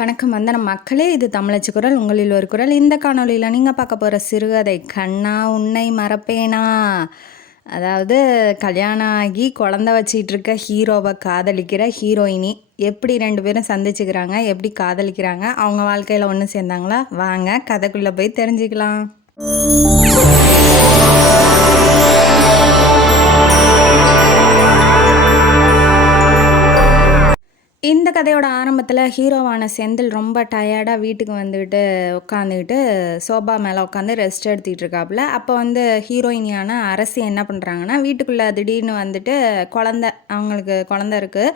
வணக்கம் வந்தனம் மக்களே, இது தமிழச்சி குரல், உங்களில் ஒரு குரல். இந்த காணொலியில் நீங்கள் பார்க்க போகிற சிறுகதை கண்ணா உன்னை மறப்பேனா. அதாவது கல்யாணம் ஆகி குழந்த வச்சிட்டு இருக்க ஹீரோவை காதலிக்கிற ஹீரோயினி எப்படி ரெண்டு பேரும் சந்திச்சுக்கிறாங்க, எப்படி காதலிக்கிறாங்க, அவங்க வாழ்க்கையில் ஒன்று சேர்ந்தாங்களா? வாங்க கதைக்குள்ளே போய் தெரிஞ்சுக்கலாம். இந்த கதையோட ஆரம்பத்தில் ஹீரோவான செந்தில் ரொம்ப டயர்டாக வீட்டுக்கு வந்துக்கிட்டு உட்காந்துக்கிட்டு சோபா மேலே உட்காந்து ரெஸ்ட் எடுத்துகிட்டு இருக்காப்புல. அப்போ வந்து ஹீரோயினியான அரசி என்ன பண்ணுறாங்கன்னா, வீட்டுக்குள்ளே திடீர்னு வந்துட்டு அவங்களுக்கு குழந்த இருக்குது,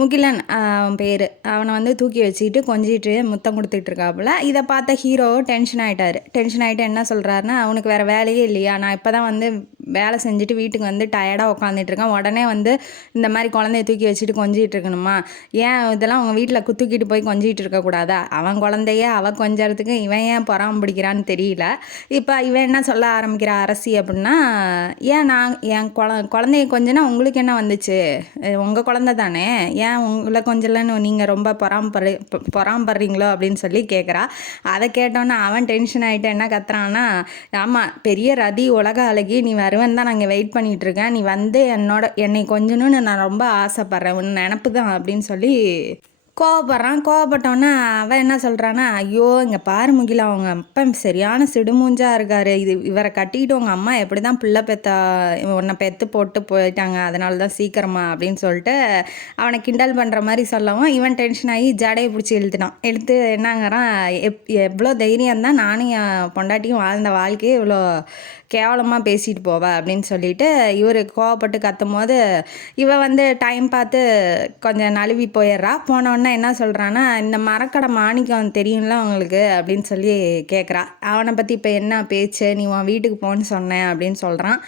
முகிலன் அவன் பேர், அவனை வந்து தூக்கி வச்சுக்கிட்டு கொஞ்சிட்டு முத்தம் கொடுத்துட்டு இருக்காப்புல. இதை பார்த்த ஹீரோ டென்ஷன் ஆகிட்டு என்ன சொல்கிறாருன்னா, அவனுக்கு வேறு வேலையே இல்லையா, நான் இப்போ தான் வந்து வேலை செஞ்சுட்டு வீட்டுக்கு வந்து டயர்டாக உட்காந்துட்டு இருக்கேன், உடனே வந்து இந்த மாதிரி குழந்தைய தூக்கி வச்சுட்டு கொஞ்சிட்டு இருக்கணுமா, ஏன் இதெல்லாம் அவங்க வீட்டில் தூக்கிட்டு போய் கொஞ்சிட்டு இருக்கக்கூடாதா, அவன் குழந்தைய அவன் கொஞ்சறதுக்கு இவன் ஏன் பொறாம பிடிக்கிறான்னு தெரியல. இப்போ இவன் என்ன சொல்ல ஆரம்பிக்கிற அரசி அப்படின்னா, ஏன் நான் என் குழந்தைய கொஞ்சனா உங்களுக்கு என்ன வந்துச்சு, உங்கள் குழந்தை தானே, ஏன் உங்களை கொஞ்சலன்னு நீங்கள் ரொம்ப பொறாமப்படுறீங்களோ அப்படின்னு சொல்லி கேட்குறா. அதை கேட்டோன்னே அவன் டென்ஷன் ஆகிட்டு என்ன கத்துறான்னா, ஆமாம் பெரிய ரதி உலக அழகி, நீ வருவேன் தான் நாங்கள் வெயிட் பண்ணிகிட்ருக்கேன், நீ வந்து என்னை கொஞ்சணும்னு நான் ரொம்ப ஆசைப்பட்றேன், உன் நினப்பு தான் அப்படின்னு சொல்லி கோவப்பட்டோன்னே அவன் என்ன சொல்கிறான்னா, ஐயோ இங்கே பாரு முகிலா, அவங்க அப்பா சரியான சிடுமூஞ்சாக இருக்கார், இவரை கட்டிக்கிட்டு உங்கள் அம்மா எப்படி தான் பிள்ளை உன்னை பெற்று போட்டு போயிட்டாங்க, அதனால தான் சீக்கிரமா அப்படின்னு சொல்லிட்டு அவனை கிண்டல் பண்ணுற மாதிரி சொல்லவும் இவன் டென்ஷன் ஆகி ஜடையை பிடிச்சி இழுத்து என்னங்கிறான், எவ்வளோ தைரியம் தான் நானும் என் பொண்டாட்டியும் வாழ்ந்த வாழ்க்கையே இவ்வளோ கேவலமாக பேசிட்டு போவ அப்படின்னு சொல்லிட்டு இவர் கோவப்பட்டு கத்தும் போது இவன் வந்து டைம் பார்த்து கொஞ்சம் நழுவி போயிடுறா. போனோடனே என்ன சொல்கிறான்னா, இந்த மரக்கடை மாணிக்கம் தெரியும்ல அவங்களுக்கு அப்படின்னு சொல்லி கேட்குறா. அவனை பற்றி இப்போ என்ன பேச்சு, நீ உன் வீட்டுக்கு போன்னு சொன்னேன் அப்படின்னு சொல்கிறான்.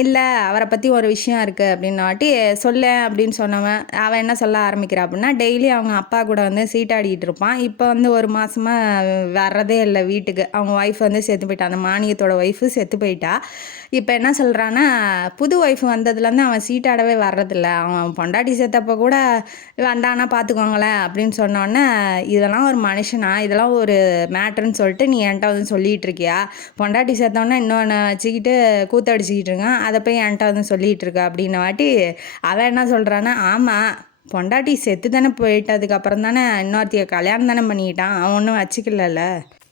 இல்லை அவரை பற்றி ஒரு விஷயம் இருக்குது அப்படின்னாட்டி சொல்ல அப்படின்னு சொன்னவன் அவன் என்ன சொல்ல ஆரம்பிக்கிறா அப்படின்னா, டெய்லி அவங்க அப்பா கூட வந்து சீட்டாடிக்கிட்டு இருப்பான், இப்போ வந்து ஒரு மாதமாக வர்றதே இல்லை வீட்டுக்கு, அவங்க ஒய்ஃப் வந்து செத்து போயிட்டா, அந்த மானியத்தோட ஒய்ஃபு செத்து போயிட்டா. இப்போ என்ன சொல்கிறான்னா, புது ஒய்ஃப் வந்ததுலேருந்து அவன் சீட்டாடவே வர்றதில்ல, அவன் பொண்டாட்டி செத்தப்போ கூட வந்தானா பார்த்துக்கோங்களேன் அப்படின்னு சொன்னோன்னே, இதெல்லாம் ஒரு மனுஷனா, இதெல்லாம் ஒரு மேட்ருன்னு சொல்லிட்டு நீ என்கிட்ட வந்து சொல்லிகிட்டு இருக்கியா, பொண்டாட்டி செத்தோன்னே இன்னொன்று வச்சுக்கிட்டு கூத்தடிச்சிக்கிட்டு இருக்கான், அதை போய் என்கிட்ட வந்து சொல்லிகிட்டு இருக்க அப்படின்ன வாட்டி அவன் என்ன சொல்கிறான்னா, ஆமாம் பொண்டாட்டி செத்து தானே போயிட்டதுக்கப்புறம் தானே இன்னொருத்திய கல்யாணம் தானே பண்ணிக்கிட்டான், அவன் ஒன்றும் வச்சுக்கலல்ல,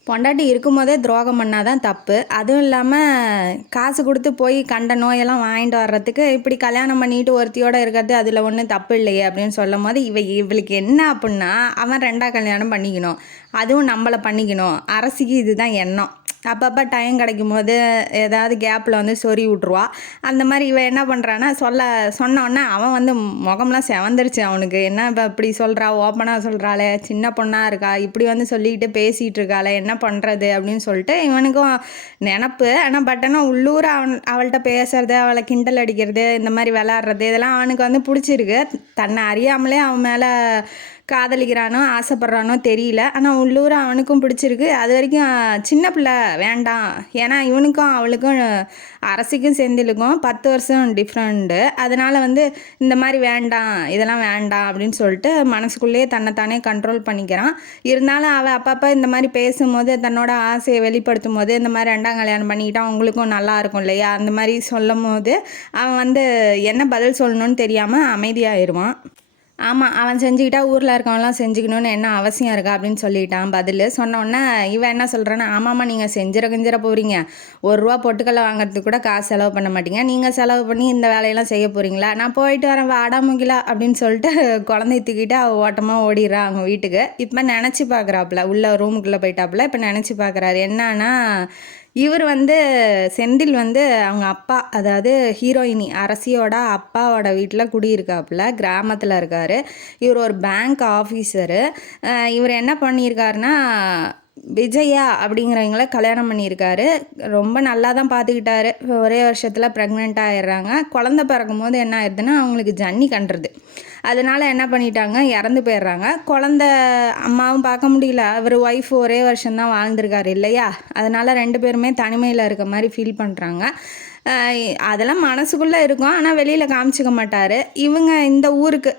பொண்டாட்டி இருக்கும்போதே துரோகம் பண்ணாதான் தப்பு, அதுவும் இல்லாமல் காசு கொடுத்து போய் கண்ட நோயெல்லாம் வாங்கிட்டு வர்றதுக்கு இப்படி கல்யாணம் பண்ணிட்டு ஒருத்தியோடு இருக்கிறது அதில் ஒன்றும் தப்பு இல்லையே அப்படின்னு சொல்லும் போது இவளுக்கு என்ன அப்படின்னா, அவன் ரெண்டாவது கல்யாணம் பண்ணிக்கணும், அதுவும் நம்மளை பண்ணிக்கணும், அரசிக்கு இதுதான் எண்ணம், அப்பப்போ டைம் கிடைக்கும் போது ஏதாவது கேப்பில் வந்து சொறி விட்ருவா. அந்த மாதிரி இவன் என்ன பண்ணுறான்னா சொன்னோன்னே அவன் வந்து முகம்லாம் செவந்துருச்சு அவனுக்கு, என்ன இப்போ இப்படி சொல்கிறா, ஓப்பனாக சொல்கிறாளே, சின்ன பொண்ணாக இருக்கா, இப்படி வந்து சொல்லிக்கிட்டு பேசிகிட்டு இருக்காளே, என்ன பண்ணுறது அப்படின்னு சொல்லிட்டு இவனுக்கும் நினப்பு. ஆனால் உள்ளூர் அவள்கிட்ட பேசுறது, அவளை கிண்டல் அடிக்கிறது, இந்த மாதிரி விளாட்றது, இதெல்லாம் அவனுக்கு வந்து பிடிச்சிருக்கு. தன்னை அறியாமலே அவன் மேலே காதலிக்கிறானோ ஆசைப்பட்றானோ தெரியல, ஆனால் உள்ளூர் அவனுக்கும் பிடிச்சிருக்கு. அது வரைக்கும் சின்ன பிள்ளை வேண்டாம், ஏன்னா இவனுக்கும் அவளுக்கும் அரசிக்கும் செந்திலுக்கும் 10 வருஷம் டிஃப்ரெண்ட்டு, அதனால் வந்து இந்த மாதிரி வேண்டாம், இதெல்லாம் வேண்டாம் அப்படின்னு சொல்லிட்டு மனசுக்குள்ளேயே தன்னைத்தானே கண்ட்ரோல் பண்ணிக்கிறான். இருந்தாலும் அவள் அப்பப்போ இந்த மாதிரி பேசும்போது தன்னோட ஆசையை வெளிப்படுத்தும் போது, இந்த மாதிரி ரெண்டாம் கல்யாணம் பண்ணிக்கிட்டால் அவங்களுக்கும் நல்லா இருக்கும் இல்லையா, அந்த மாதிரி சொல்லும் போது அவன் வந்து என்ன பதில் சொல்லணும்னு தெரியாமல் அமைதியாகிடுவான். ஆமாம் அவன் செஞ்சுக்கிட்டா ஊரில் இருக்கவங்களாம் செஞ்சுக்கணுன்னு என்ன அவசியம் இருக்கா அப்படின்னு சொல்லிட்டான் பதில். சொன்னோன்னே இவன் என்ன சொல்கிறான்னா, ஆமாம்மா நீங்கள் செஞ்சிட போகிறீங்க, ₹1 பொட்டுக்கல்லை வாங்குறதுக்கு கூட காசு செலவு பண்ண மாட்டீங்க, நீங்கள் செலவு பண்ணி இந்த வேலையெல்லாம் செய்ய போகிறீங்களா, நான் போயிட்டு வரேன் வாடா முகிலா அப்படின்னு சொல்லிட்டு குழந்தைய தூக்கிட்டு அவள் ஓட்டமாக ஓடிடுறான் அவங்க வீட்டுக்கு. இப்போ நினச்சி பார்க்குறாப்புல, உள்ள ரூமுக்குள்ளே போயிட்டாப்புல. இப்போ நினச்சி பார்க்குறாரு என்னன்னா, இவர் வந்து செந்தில் வந்து அவங்க அப்பா, அதாவது ஹீரோயினி அரசியோட அப்பாவோட வீட்டில் குடியிருக்காப்புல, கிராமத்தில் இருக்கார். இவர் ஒரு பேங்க் ஆஃபீஸரு. இவர் என்ன பண்ணியிருக்காருன்னா, விஜயா அப்படிங்கிறவங்கள கல்யாணம் பண்ணியிருக்காரு. ரொம்ப நல்லா தான் பார்த்துக்கிட்டாரு. ஒரே வருஷத்தில் ப்ரெக்னென்ட் ஆகிடுறாங்க. குழந்த பிறக்கும் போது என்ன ஆயிடுதுன்னா அவங்களுக்கு ஜன்னி கண்டுறது. அதனால் என்ன பண்ணிட்டாங்க, இறந்து போயிடுறாங்க. குழந்த அம்மாவும் பார்க்க முடியல, அவர் ஒய்ஃப் ஒரே வருஷம்தான் வாழ்ந்திருக்காரு இல்லையா, அதனால் 2 பேருமே தனிமையில் இருக்க மாதிரி ஃபீல் பண்ணுறாங்க. அதெல்லாம் மனசுக்குள்ளே இருக்கும், ஆனால் வெளியில் காமிச்சிக்க மாட்டார். இவங்க இந்த ஊருக்கு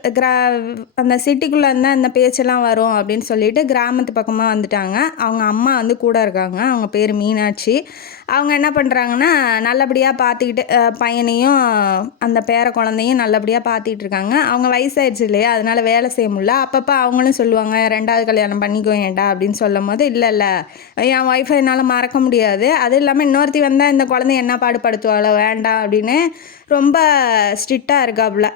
அந்த சிட்டிக்குள்ளே இருந்தால் இந்த பேச்செல்லாம் வரும் அப்படின்னு சொல்லிட்டு கிராமத்து பக்கமாக வந்துட்டாங்க. அவங்க அம்மா வந்து கூட இருக்காங்க. அவங்க பேர் மீனாட்சி. அவங்க என்ன பண்ணுறாங்கன்னா, நல்லபடியாக பார்த்துக்கிட்டு பையனையும் அந்த பேர குழந்தையும் நல்லபடியாக பார்த்துக்கிட்டு இருக்காங்க. அவங்க வயசாயிடுச்சு இல்லையா, அதனால் வேலை செய்ய முடியல. அப்பப்போ அவங்களும் சொல்லுவாங்க, 2வது கல்யாணம் பண்ணிக்கோ ஏன்டா அப்படின்னு சொல்லும் போது, இல்லை இல்லை என் ஒய்ஃபை என்னால் மறக்க முடியாது, அதுவும் இல்லாமல் இன்னொருத்தி வந்தால் இந்த குழந்தைய என்ன பாடுபடுத்துவாளோ வேண்டாம் அப்படின்னு ரொம்ப ஸ்ட்ரிக்டாக இருக்காப்புல.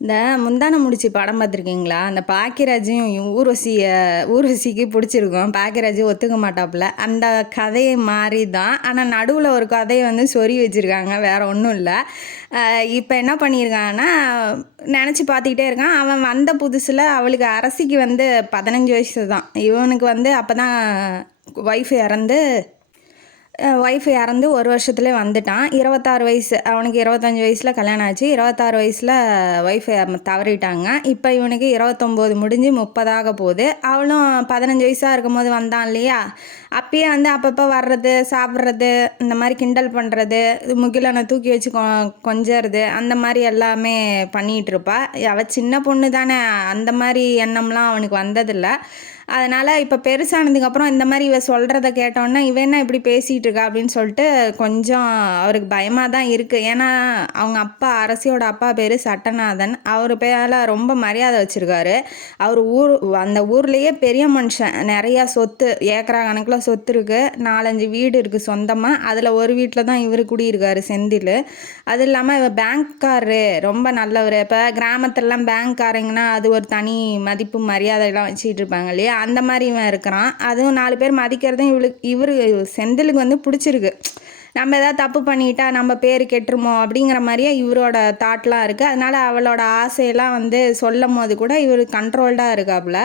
இந்த முந்தானை முடிச்சு படம் பார்த்துருக்கீங்களா? அந்த பாக்கியராஜையும் ஊர்வசிக்கு பிடிச்சிருக்கும், பாக்கியராஜ் ஒத்துக்க மாட்டாப்புல. அந்த கதையை மாறி தான், ஆனால் நடுவில் ஒரு கதையை வந்து சொறி வச்சுருக்காங்க, வேறு ஒன்றும் இல்லை. இப்போ என்ன பண்ணியிருக்காங்கன்னா, நினச்சி பார்த்துக்கிட்டே இருக்கான். அவன் வந்த புதுசில் அவளுக்கு அரசிக்கு வந்து 15 வயசு தான். இவனுக்கு வந்து அப்போ தான் ஒய்ஃப் இறந்து 1 வருஷத்துலேயே வந்துட்டான். 26 வயசு, அவனுக்கு 25 வயசில் கல்யாணம் ஆச்சு. 26 வயசில் ஒய்ஃப் தவறிட்டாங்க. இப்போ இவனுக்கு 29 முடிஞ்சு 30 ஆக போகுது. அவளும் 15 வயசாக இருக்கும் போது வந்தான் இல்லையா, அப்பயே வந்து அப்பப்போ வர்றது, சாப்பிட்றது, இந்த மாதிரி கிண்டல் பண்ணுறது, முகிலனை தூக்கி வச்சு கொஞ்சறது, அந்த மாதிரி எல்லாமே பண்ணிகிட்டு இருப்பா. அவள் சின்ன பொண்ணு தானே, அந்த மாதிரி எண்ணம்லாம் அவனுக்கு வந்ததில்லை. அதனால் இப்போ பெருசானதுக்கப்புறம் இந்த மாதிரி இவ சொல்கிறத கேட்டோன்னா, இவன் என்ன இப்படி பேசிகிட்டு இருக்கா அப்படின்னு சொல்லிட்டு கொஞ்சம் அவருக்கு பயமாக தான் இருக்குது. ஏன்னா அவங்க அப்பா, அரசியோட அப்பா பேர் சட்டநாதன். அவர் பேரில் ரொம்ப மரியாதை வச்சுருக்காரு. அவர் அந்த ஊர்லேயே பெரிய மனுஷன். நிறையா சொத்து, ஏக்கரா கணக்கில் சொத்து இருக்குது. 4-5 வீடு இருக்குது சொந்தமாக. அதில் ஒரு வீட்டில் தான் இவர் குடியிருக்காரு, செந்தில். அது இல்லாமல் இவர் பேங்க்காரரு, ரொம்ப நல்லவர். இப்போ கிராமத்துலலாம் பேங்க்காரங்கன்னா அது ஒரு தனி மதிப்பு மரியாதையெல்லாம் வச்சுக்கிட்டு இருப்பாங்க இல்லையா, அந்த மாதிரி இவன் இருக்கிறான். அதுவும் 4 பேர் மதிக்கிறதும் இவர் செந்திலுக்கு வந்து பிடிச்சிருக்கு. நம்ம எதாவது தப்பு பண்ணிட்டா நம்ம பேர் கெட்டுருமோ அப்படிங்கிற மாதிரியே இவரோட தாட்லாம் இருக்குது. அதனால் அவளோட ஆசையெல்லாம் வந்து சொல்லும் போது கூட இவர் கண்ட்ரோல்டாக இருக்காப்புல.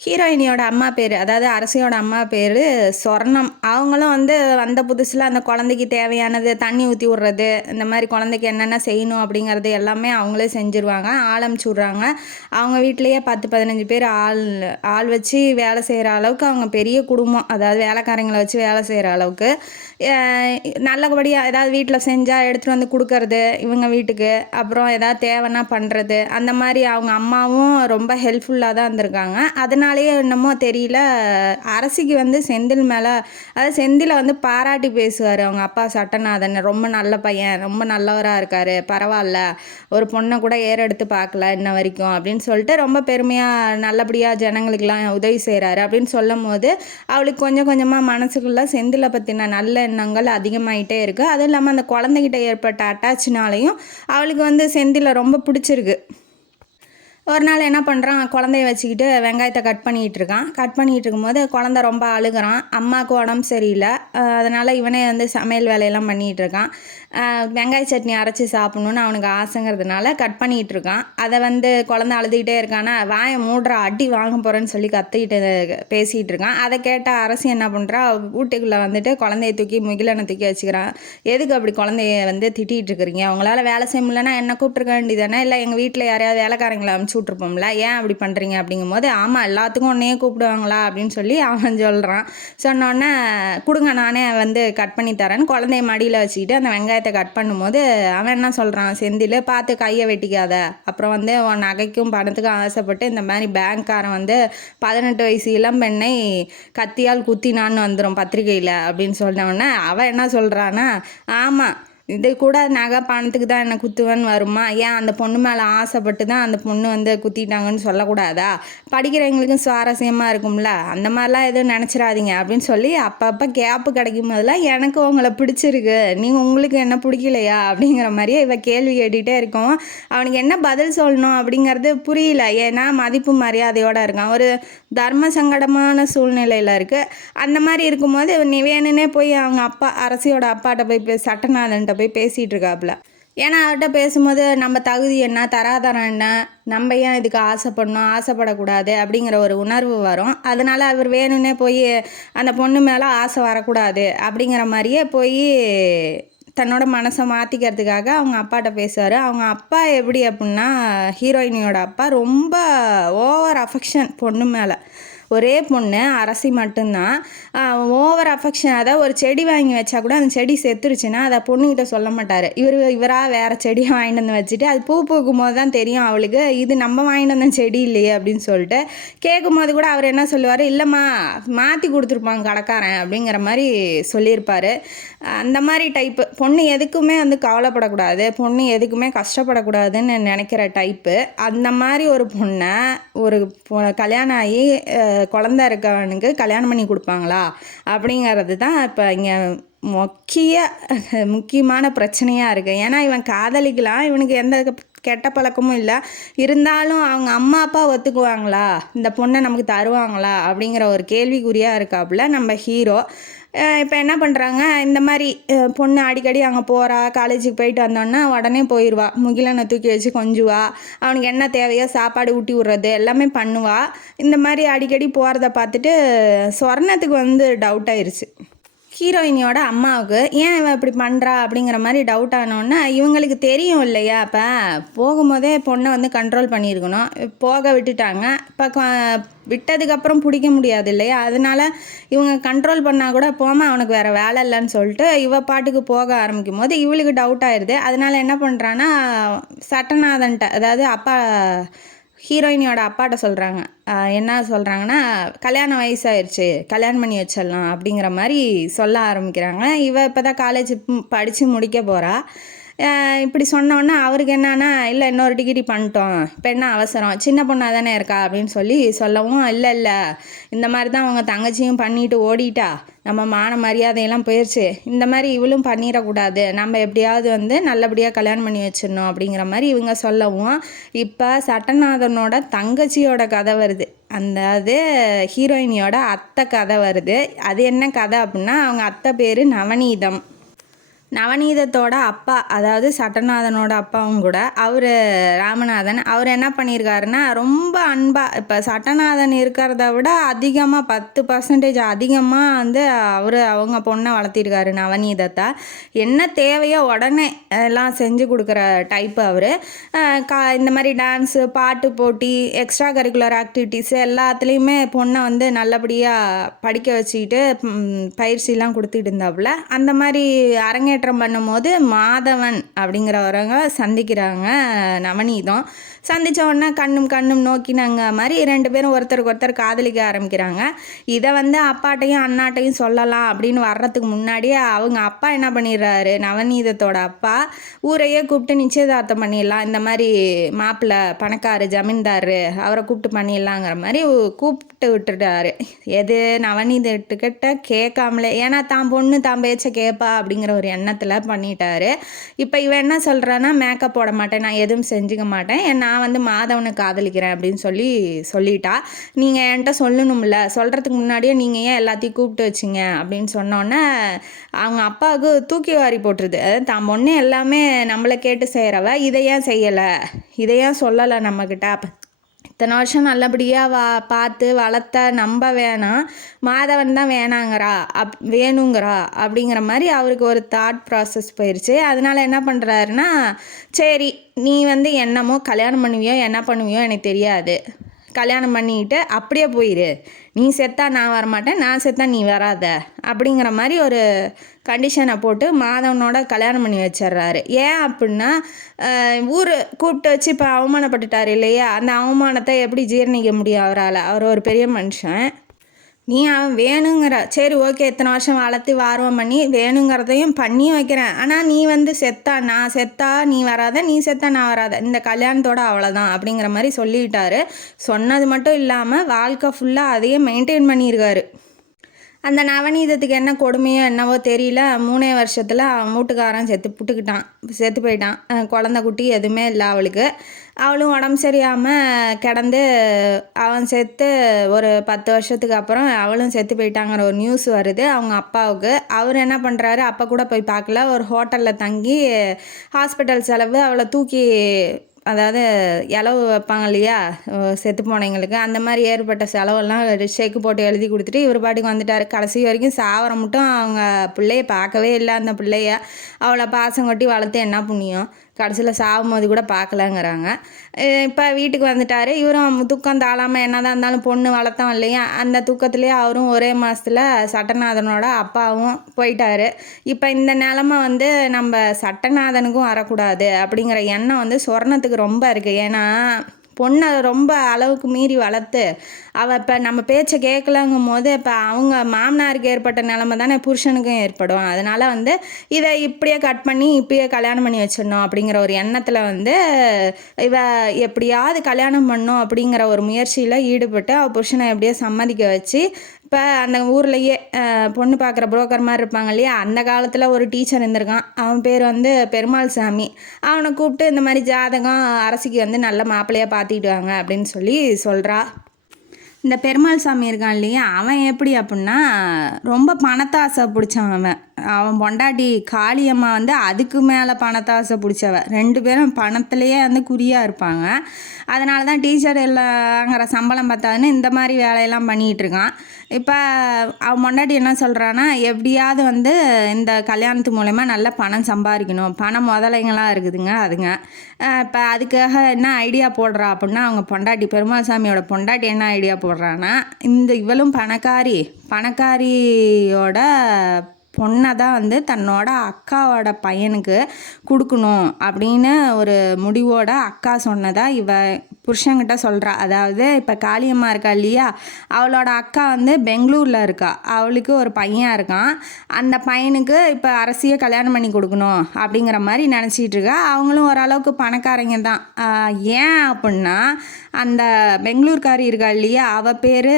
ஹீரோயினியோட அம்மா பேர், அதாவது அரசியோட அம்மா பேர் சொர்ணம். அவங்களும் வந்து வந்த புதுசில் அந்த குழந்தைக்கு தேவையானது தண்ணி ஊற்றி விட்றது, இந்த மாதிரி குழந்தைக்கு என்னென்ன செய்யணும் அப்படிங்கிறது எல்லாமே அவங்களே செஞ்சுருவாங்க, ஆரம்பிச்சு விட்றாங்க. அவங்க வீட்லேயே 10-15 பேர் ஆள் வச்சு வேலை செய்கிற அளவுக்கு அவங்க பெரிய குடும்பம். அதாவது வேலைக்காரங்களை வச்சு வேலை செய்கிற அளவுக்கு நல்லபடியாக ஏதாவது வீட்டில் செஞ்சால் எடுத்துகிட்டு வந்து கொடுக்கறது இவங்க வீட்டுக்கு, அப்புறம் ஏதாவது தேவைன்னா பண்ணுறது, அந்த மாதிரி அவங்க அம்மாவும் ரொம்ப ஹெல்ப்ஃபுல்லாக தான் இருந்திருக்காங்க. அதனாலேயே என்னமோ தெரியல, அரசிக்கு வந்து செந்தில் மேலே, அதாவது செந்திலை வந்து பாராட்டி பேசுவார் அவங்க அப்பா சட்டநாதன். ரொம்ப நல்ல பையன், ரொம்ப நல்லவராக இருக்கார், பரவாயில்ல, ஒரு பொண்ணை கூட ஏறெடுத்து பார்க்கல இன்ன வரைக்கும் அப்படின்னு சொல்லிட்டு ரொம்ப பெருமையாக நல்லபடியாக ஜனங்களுக்கெல்லாம் உதவி செய்கிறாரு அப்படின்னு சொல்லும் போது அவளுக்கு கொஞ்சம் கொஞ்சமாக மனசுக்குள்ளே செந்திலை பற்றின நல்ல எண்ணங்கள் அதிகமாகிட்டே இருக்குது. அதுவும் இல்லாமல் அந்த குழந்தைகிட்ட ஏற்பட்ட அட்டாச்னாலையும் அவளுக்கு வந்து செந்திலை ரொம்ப பிடிச்சிருக்கு. ஒரு நாள் என்ன பண்ணுறான், குழந்தைய வச்சுக்கிட்டு வெங்காயத்தை கட் பண்ணிகிட்டு இருக்கும்போது குழந்த ரொம்ப அழுகிறான். அம்மாவுக்கு உடம்பு சரியில்லை, அதனால் இவனே வந்து சமையல் வேலையெல்லாம் பண்ணிகிட்டு இருக்கான். வெங்காய சட்னி அரைச்சி சாப்பிட்ணுன்னு அவனுக்கு ஆசைங்கிறதுனால கட் பண்ணிகிட்டு இருக்கான். அதை வந்து குழந்தை அழுதுகிட்டே இருக்கானா, வாயை மூடுற, அடி வாங்க போகிறேன்னு சொல்லி கத்திக்கிட்டு பேசிகிட்டு இருக்கான். அதை கேட்ட அரசி என்ன பண்ணுறா, வீட்டுக்குள்ளே வந்துட்டு குழந்தைய தூக்கி முகிலனை தூக்கி வச்சுக்கிறான். எதுக்கு அப்படி குழந்தைய வந்து திட்டிகிட்டு இருக்கிறீங்க, அவங்களால வேலை செய்ய முடியலன்னா என்ன கூப்பிட்ருக்க வேண்டியதானே, இல்லை எங்கள் வீட்டில் யாரையாவது வேலைக்காரங்களை அனுப்பிச்சி விட்ருப்போம்ல, ஏன் அப்படி பண்ணுறீங்க அப்படிங்கும்போது, ஆமாம் எல்லாத்துக்கும் உன்னையே கூப்பிடுவாங்களா அப்படின்னு சொல்லி அவன் சொல்கிறான். சொன்னோடனே கொடுங்க நானே வந்து கட் பண்ணி தரேன்னு குழந்தைய மடியில் வச்சுக்கிட்டு அந்த வெங்காயத்தை கட் பண்ணும்போது அவன் என்ன சொல்கிறான், செந்தில் பார்த்து கையை வெட்டிக்காத, அப்புறம் வந்து உன் நகைக்கும் பணத்துக்கும் ஆசைப்பட்டு இந்த மாதிரி பேங்க்காரன் வந்து 18 வயசு இளம் பெண்ணை கத்தியால் குத்தினான்னு வந்துடும் பத்திரிகையில் அப்படின்னு சொன்னோடனே அவன் என்ன சொல்கிறான்னா, ஆமாம் இது கூட நகை பணத்துக்கு தான் என்னை குத்துவேன்னு வருமா, ஏன் அந்த பொண்ணு மேலே ஆசைப்பட்டு தான் அந்த பொண்ணு வந்து குத்திட்டாங்கன்னு சொல்லக்கூடாதா, படிக்கிறவங்களுக்கும் சுவாரஸ்யமாக இருக்கும்ல, அந்த மாதிரிலாம் எதுவும் நினச்சிடாதீங்க அப்படின்னு சொல்லி அப்பப்போ கேப்பு கிடைக்கும் போதெல்லாம் எனக்கு உங்களை பிடிச்சிருக்கு, நீங்கள் உங்களுக்கு என்ன பிடிக்கலையா அப்படிங்கிற மாதிரியே இவ கேள்வி கேட்டுகிட்டே இருக்கோம். அவனுக்கு என்ன பதில் சொல்லணும் அப்படிங்கிறது புரியல. ஏன்னா மதிப்பு மரியாதையோடு இருக்கான், ஒரு தர்ம சங்கடமான சூழ்நிலையில் இருக்குது. அந்த மாதிரி இருக்கும்போது நீ வேணுன்னே போய் அவங்க அப்பா, அரசியோட அப்பாட்ட போய் சட்டநாதன்ட்ட போய் பேசிகிட்டு இருக்காப்புல. ஏன்னா அவர்கிட்ட பேசும்போது நம்ம தகுதி என்ன, தராதரம் என்ன, நம்ம ஏன் இதுக்கு ஆசைப்படணும், ஆசைப்படக்கூடாது அப்படிங்கிற ஒரு உணர்வு வரும். அதனால் அவர் வேணும்னே போய் அந்த பொண்ணு மேலே ஆசை வரக்கூடாது அப்படிங்கிற மாதிரியே போய் தன்னோட மனசை மாற்றிக்கிறதுக்காக அவங்க அப்பாட்ட பேசுவார். அவங்க அப்பா எப்படி அப்படின்னா, ஹீரோயினியோட அப்பா ரொம்ப ஓவர் அஃபெக்ஷன் பொண்ணு மேலே. ஒரே பொண்ணு அரசி மட்டும்தான். ஓவர் அஃபெக்ஷன், அதாவது ஒரு செடி வாங்கி வச்சா கூட அந்த செடி செத்துருச்சுன்னா அதை பொண்ணுக்கிட்ட சொல்ல மாட்டார். இவராக வேறு செடியை வாங்கிட்டு வந்து வச்சுட்டு அது பூ பூக்கும் போது தான் தெரியும் அவளுக்கு இது நம்ம வாங்கிட்டு வந்த செடி இல்லையே அப்படின்னு சொல்லிட்டு கேட்கும்போது கூட அவர் என்ன சொல்லுவார், இல்லைம்மா மாற்றி கொடுத்துருப்பாங்க கடைக்காரன் அப்படிங்கிற மாதிரி சொல்லியிருப்பார். அந்த மாதிரி டைப்பு பொண்ணு எதுக்குமே வந்து கவலைப்படக்கூடாது, பொண்ணு எதுக்குமே கஷ்டப்படக்கூடாதுன்னு நினைக்கிற டைப்பு. அந்த மாதிரி ஒரு பொண்ணை ஒரு கல்யாணம் ஆகி குழந்த இருக்கவனுக்கு கல்யாணம் பண்ணி கொடுப்பாங்களா அப்படிங்கிறது தான் இப்போ இங்கே முக்கியமான பிரச்சனையாக இருக்குது. ஏன்னா இவன் காதலிக்கலாம், இவனுக்கு எந்த கெட்ட பழக்கமும் இல்லை, இருந்தாலும் அவங்க அம்மா அப்பா ஒத்துக்குவாங்களா, இந்த பொண்ணை நமக்கு தருவாங்களா அப்படிங்கிற ஒரு கேள்விக்குறியாக இருக்காப்புல நம்ம ஹீரோ. இப்போ என்ன பண்ணுறாங்க, இந்த மாதிரி பொண்ணு அடிக்கடி அங்கே போகிறா, காலேஜுக்கு போயிட்டு வந்தோன்னா உடனே போயிடுவா, முகிலனை தூக்கி வச்சு கொஞ்சுவா, அவனுக்கு என்ன தேவையோ சாப்பாடு ஊட்டி விட்றது எல்லாமே பண்ணுவா. இந்த மாதிரி அடிக்கடி போகிறத பார்த்துட்டு சொர்ணத்துக்கு வந்து டவுட் ஆயிடுச்சு. ஹீரோயினியோட அம்மாவுக்கு ஏன் இவன் இப்படி பண்ணுறா அப்படிங்கிற மாதிரி டவுட் ஆனோன்னா இவங்களுக்கு தெரியும் இல்லையா, அப்போ போகும்போதே பொண்ணை வந்து கண்ட்ரோல் பண்ணியிருக்கணும், போக விட்டுட்டாங்க. இப்போ விட்டதுக்கப்புறம் பிடிக்க முடியாது இல்லையா, அதனால் இவங்க கண்ட்ரோல் பண்ணால் கூட போகாமல் அவனுக்கு வேறு வேலை இல்லைன்னு சொல்லிட்டு இவ பாட்டுக்கு போக ஆரம்பிக்கும் போது இவளுக்கு டவுட் ஆயிடுது. அதனால் என்ன பண்ணுறான்னா சட்டநாதன்ட்ட, அதாவது அப்பா ஹீரோயினியோட அப்பாட்ட சொல்கிறாங்க. என்ன சொல்கிறாங்கன்னா, கல்யாண வயசாகிடுச்சு, கல்யாணம் பண்ணி வச்சிடலாம் அப்படிங்கிற மாதிரி சொல்ல ஆரம்பிக்கிறாங்க. இவ இப்போ தான் காலேஜ் படித்து முடிக்க போகிறா. இப்படி சொன்னோன்னா அவருக்கு என்னன்னா, இல்லை இன்னொரு டிகிரி பண்ணிட்டோம், இப்போ என்ன அவசரம், சின்ன பொண்ணாக தானே இருக்கா அப்படின்னு சொல்லவும், இல்லை இந்த மாதிரி தான் அவங்க தங்கச்சியும் பண்ணிட்டு ஓடிட்டா, நம்ம மான மரியாதையெல்லாம் போயிடுச்சு, இந்த மாதிரி இவளும் பண்ணிடக்கூடாது, நம்ம எப்படியாவது வந்து நல்லபடியாக கல்யாணம் பண்ணி வச்சிடணும் அப்படிங்கிற மாதிரி இவங்க சொல்லவும், இப்போ சட்டநாதனோட தங்கச்சியோட கதை வருது. அந்த அது ஹீரோயினியோட அத்தை கதை வருது. அது என்ன கதை அப்படின்னா, அவங்க அத்தை பேர் நவநீதம். நவநீதத்தோட அப்பா, அதாவது சட்டநாதனோட அப்பாவும் கூட அவர் ராமநாதன். அவர் என்ன பண்ணியிருக்காருன்னா, ரொம்ப அன்பாக இப்போ சட்டநாதன் இருக்கிறத விட அதிகமாக 10% அதிகமாக வந்து அவங்க பொண்ணை வளர்த்திருக்காரு நவநீதத்தை. என்ன தேவையோ உடனே எல்லாம் செஞ்சு கொடுக்குற டைப்பு அவர். இந்த மாதிரி டான்ஸு, பாட்டு போட்டி, எக்ஸ்ட்ரா கரிக்குலர் ஆக்டிவிட்டீஸு எல்லாத்துலேயுமே பொண்ணை வந்து நல்லபடியாக படிக்க வச்சுக்கிட்டு பயிற்சிலாம் கொடுத்துட்டு இருந்தாப்புல. அந்த மாதிரி அரங்கேற்றம் பண்ணும்போது மாதவன் அப்படிங்கிறவரங்க சந்திக்கிறாங்க நவநீதம். சந்தித்த உடனே கண்ணும் நோக்கினாங்க மாதிரி 2 பேரும் ஒருத்தருக்கு ஒருத்தர் காதலிக்க ஆரம்பிக்கிறாங்க. இதை வந்து அப்பாட்டையும் அண்ணாட்டையும் சொல்லலாம் அப்படின்னு வர்றதுக்கு முன்னாடியே அவங்க அப்பா என்ன பண்ணிடுறாரு, நவநீதத்தோட அப்பா ஊரையே கூப்பிட்டு நிச்சயதார்த்தம் பண்ணிடலாம், இந்த மாதிரி மாப்பிள்ளை பணக்காரு ஜமீன்தார், அவரை கூப்பிட்டு பண்ணிடலாங்கிற மாதிரி கூப்பிட்டு விட்டுட்டாரு. எது நவநீதத்துக்கிட்ட கேட்காமலே, ஏன்னா தான் பொண்ணு தான் பேச்ச கேட்பா அப்படிங்கிற ஒரு எண்ணத்தில் பண்ணிட்டாரு. இப்போ இவன் என்ன சொல்கிறான்னா, மேக்கப் போட மாட்டேன், நான் எதுவும் செஞ்சுக்க மாட்டேன், நான் வந்து மாதவனை காதலிக்கிறேன் அப்படின்னு சொல்லிட்டா. நீங்கள் என்கிட்ட சொல்லணும்ல, சொல்கிறதுக்கு முன்னாடியே நீங்கள் ஏன் எல்லாத்தையும் கூப்பிட்டு வச்சிங்க அப்படின்னு சொன்னோன்னே அவங்க அப்பாவுக்கு தூக்கி வாரி போட்டுருது. அதாவது தான் பொண்ணு எல்லாமே நம்மளை கேட்டு செய்கிறவ, இதை ஏன் செய்யலை, இதை ஏன் சொல்லலை நம்மக்கிட்ட, இத்தனை வருஷம் நல்லபடியாக பார்த்து வளர்த்த நம்ப வேணாம், மாதவன் தான் வேணுங்கிறா அப்படிங்கிற மாதிரி அவருக்கு ஒரு தாட் ப்ராசஸ் போயிடுச்சு. அதனால் என்ன பண்ணுறாருன்னா, சரி நீ வந்து என்னமோ கல்யாணம் பண்ணுவியோ என்ன பண்ணுவியோ எனக்கு தெரியாது, கல்யாணம் பண்ணிக்கிட்டு அப்படியே போயிரு, நீ செத்தா நான் வரமாட்டேன், நான் செத்தா நீ வராத அப்படிங்கிற மாதிரி ஒரு கண்டிஷனை போட்டு மாதவனோட கல்யாணம் பண்ணி வச்சிட்றாரு. ஏன் அப்படின்னா, ஊர் கூப்பிட்டு வச்சு இப்போ அவமானப்பட்டுட்டார் இல்லையா, அந்த அவமானத்தை எப்படி ஜீரணிக்க முடியும் அவரால், அவர் ஒரு பெரிய மனுஷன். நீ அவன் வேணுங்கிற, சரி ஓகே இத்தனை வருஷம் வளர்த்து வாரம் பண்ணி வேணுங்கிறதையும் பண்ணி வைக்கிறேன், ஆனால் நீ வந்து நான் செத்தா நீ வராத, நீ செத்தா நான் வராத, இந்த கல்யாணத்தோட அவ்வளோதான் அப்படிங்கிற மாதிரி சொல்லிட்டாரு. சொன்னது மட்டும் இல்லாமல் வாழ்க்கை ஃபுல்லாக அதையே மெயின்டைன் பண்ணியிருக்காரு. அந்த நவநீதத்துக்கு என்ன கொடுமையோ என்னவோ தெரியல, 3 வருஷத்தில் அவன் வீட்டுக்காரன் செத்து போயிட்டான். குழந்தை குட்டி எதுவுமே இல்லை அவளுக்கு. அவளும் உடம்பு சரியாமல் கிடந்து அவன் செத்து ஒரு 10 வருஷத்துக்கு அப்புறம் அவளும் செத்து போயிட்டாங்கிற ஒரு நியூஸ் வருது அவங்க அப்பாவுக்கு. அவர் என்ன பண்ணுறாரு, அப்போ கூட போய் பார்க்கல, ஒரு ஹோட்டலில் தங்கி ஹாஸ்பிட்டல் செலவு, அவளை தூக்கி, அதாவது இலவு வைப்பாங்க இல்லையா செத்து போனவங்களுக்கு, அந்த மாதிரி ஏற்பட்ட செலவெல்லாம் செக்கு போட்டு எழுதி கொடுத்துட்டு இவர் பாட்டுக்கு வந்துட்டார். கடைசி வரைக்கும் சாவரம் மட்டும் அவங்க பிள்ளைய பார்க்கவே இல்லை. அந்த பிள்ளைய அவளை பாசம் கொட்டி வளர்த்து என்ன புண்ணியம், கடைசியில் சாகும்போது கூட பார்க்கலங்கிறாங்க. இப்போ வீட்டுக்கு வந்துட்டார். இவரும் துக்கம் தாழாமல் என்ன தான் இருந்தாலும் பொண்ணு வளர்த்தோம் இல்லையா, அந்த துக்கத்துலேயே அவரும் ஒரே மாதத்தில் சட்டநாதனோட அப்பாவும் போயிட்டார். இப்போ இந்த நிலமை வந்து நம்ம சட்டநாதனுக்கும் வரக்கூடாது அப்படிங்கிற எண்ணம் வந்து சொர்ணத்துக்கு ரொம்ப இருக்குது. ஏன்னா பொண்ணை ரொம்ப அளவுக்கு மீறி வளர்த்து அவள் இப்போ நம்ம பேச்சை கேட்கலங்கும் போது இப்போ அவங்க மாமனாருக்கு ஏற்பட்ட நிலமை தானே புருஷனுக்கும் ஏற்படும். அதனால் வந்து இதை இப்படியே கட் பண்ணி இப்படியே கல்யாணம் பண்ணி வச்சிடணும் அப்படிங்கிற ஒரு எண்ணத்தில் வந்து இவ எப்படியாவது கல்யாணம் பண்ணணும் அப்படிங்கிற ஒரு முயற்சியில் ஈடுபட்டு அவள் புருஷனை எப்படியோ சம்மதிக்க வச்சு இப்போ அந்த ஊர்லேயே பொண்ணு பார்க்குற புரோக்கர் மாதிரி இருப்பாங்க இல்லையா, அந்த காலத்தில் ஒரு டீச்சர் இருந்திருக்கான். அவன் பேர் வந்து பெருமாள் சாமி. அவனை கூப்பிட்டு இந்த மாதிரி ஜாதகம் அரசிக்கு வந்து நல்ல மாப்பிள்ளையாக பார்த்துக்கிட்டு வாங்க அப்படின்னு சொல்லி சொல்கிறா. இந்த பெருமாள் சாமி இருக்கான் இல்லையா, அவன் எப்படி அப்படின்னா ரொம்ப பணத்தாசை பிடிச்சவன். அவன் பொண்டாட்டி காளியம்மா வந்து அதுக்கு மேலே பணத்தாசை பிடிச்சவ. 2 பேரும் பணத்துலேயே வந்து குறியாக இருப்பாங்க. அதனால தான் டீச்சர் எல்லாங்கிற சம்பளம் பார்த்தாதுன்னு இந்த மாதிரி வேலையெல்லாம் பண்ணிகிட்டு இருக்கான். இப்போ அவன் பொண்டாட்டி என்ன சொல்கிறான்னா, எப்படியாவது வந்து இந்த கல்யாணத்து மூலமா நல்ல பணம் சம்பாதிக்கணும், பணம் முதலைங்களாம் இருக்குதுங்க அதுங்க. இப்போ அதுக்காக என்ன ஐடியா போடுறா அப்படின்னா, அவங்க பொண்டாட்டி பெருமாள் சாமியோட பொண்டாட்டி என்ன ஐடியா போடுறான்னா, இவளும் பணக்காரியோட பொண்ணை தான் வந்து தன்னோட அக்காவோட பையனுக்கு கொடுக்கணும் அப்படின்னு ஒரு முடிவோட அக்கா சொன்னதா இவ புருஷங்கிட்ட சொல்கிறா. அதாவது இப்போ காளியம்மா இருக்கா இல்லையா, அவளோட அக்கா வந்து பெங்களூரில் இருக்கா. அவளுக்கு ஒரு பையன் இருக்கான். அந்த பையனுக்கு இப்போ அரசியை கல்யாணம் பண்ணி கொடுக்கணும் அப்படிங்கிற மாதிரி நினச்சிட்டு இருக்கா. அவங்களும் ஓரளவுக்கு பணக்காரங்க தான். ஏன் அப்படின்னா அந்த பெங்களூர்காரி இருக்கா இல்லையா, அவள் பேர்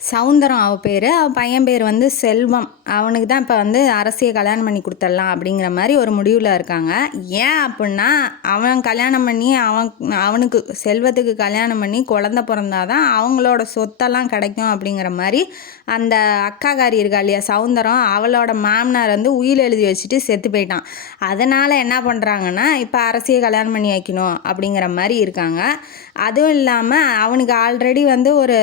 சவுந்தரம். அவள் பேர். அவள் பையன் பேர் வந்து செல்வம். அவனுக்கு தான் இப்போ வந்து அரசியை கல்யாணம் பண்ணி கொடுத்துடலாம் அப்படிங்கிற மாதிரி ஒரு முடிவில் இருக்காங்க. ஏன் அப்படின்னா அவன் கல்யாணம் பண்ணி அவனுக்கு செல்வத்துக்கு கல்யாணம் பண்ணி குழந்த பிறந்தாதான் அவங்களோட சொத்தெல்லாம் கிடைக்கும் அப்படிங்கிற மாதிரி அந்த அக்காக்காரி இருக்கா இல்லையா சவுந்தரம், அவளோட மாமனார் வந்து உயில் எழுதி வச்சுட்டு செத்து போயிட்டான். அதனால் என்ன பண்ணுறாங்கன்னா இப்போ அரசியை கல்யாணம் பண்ணி வைக்கணும் அப்படிங்கிற மாதிரி இருக்காங்க. அதுவும் இல்லாமல் அவனுக்கு ஆல்ரெடி வந்து ஒரு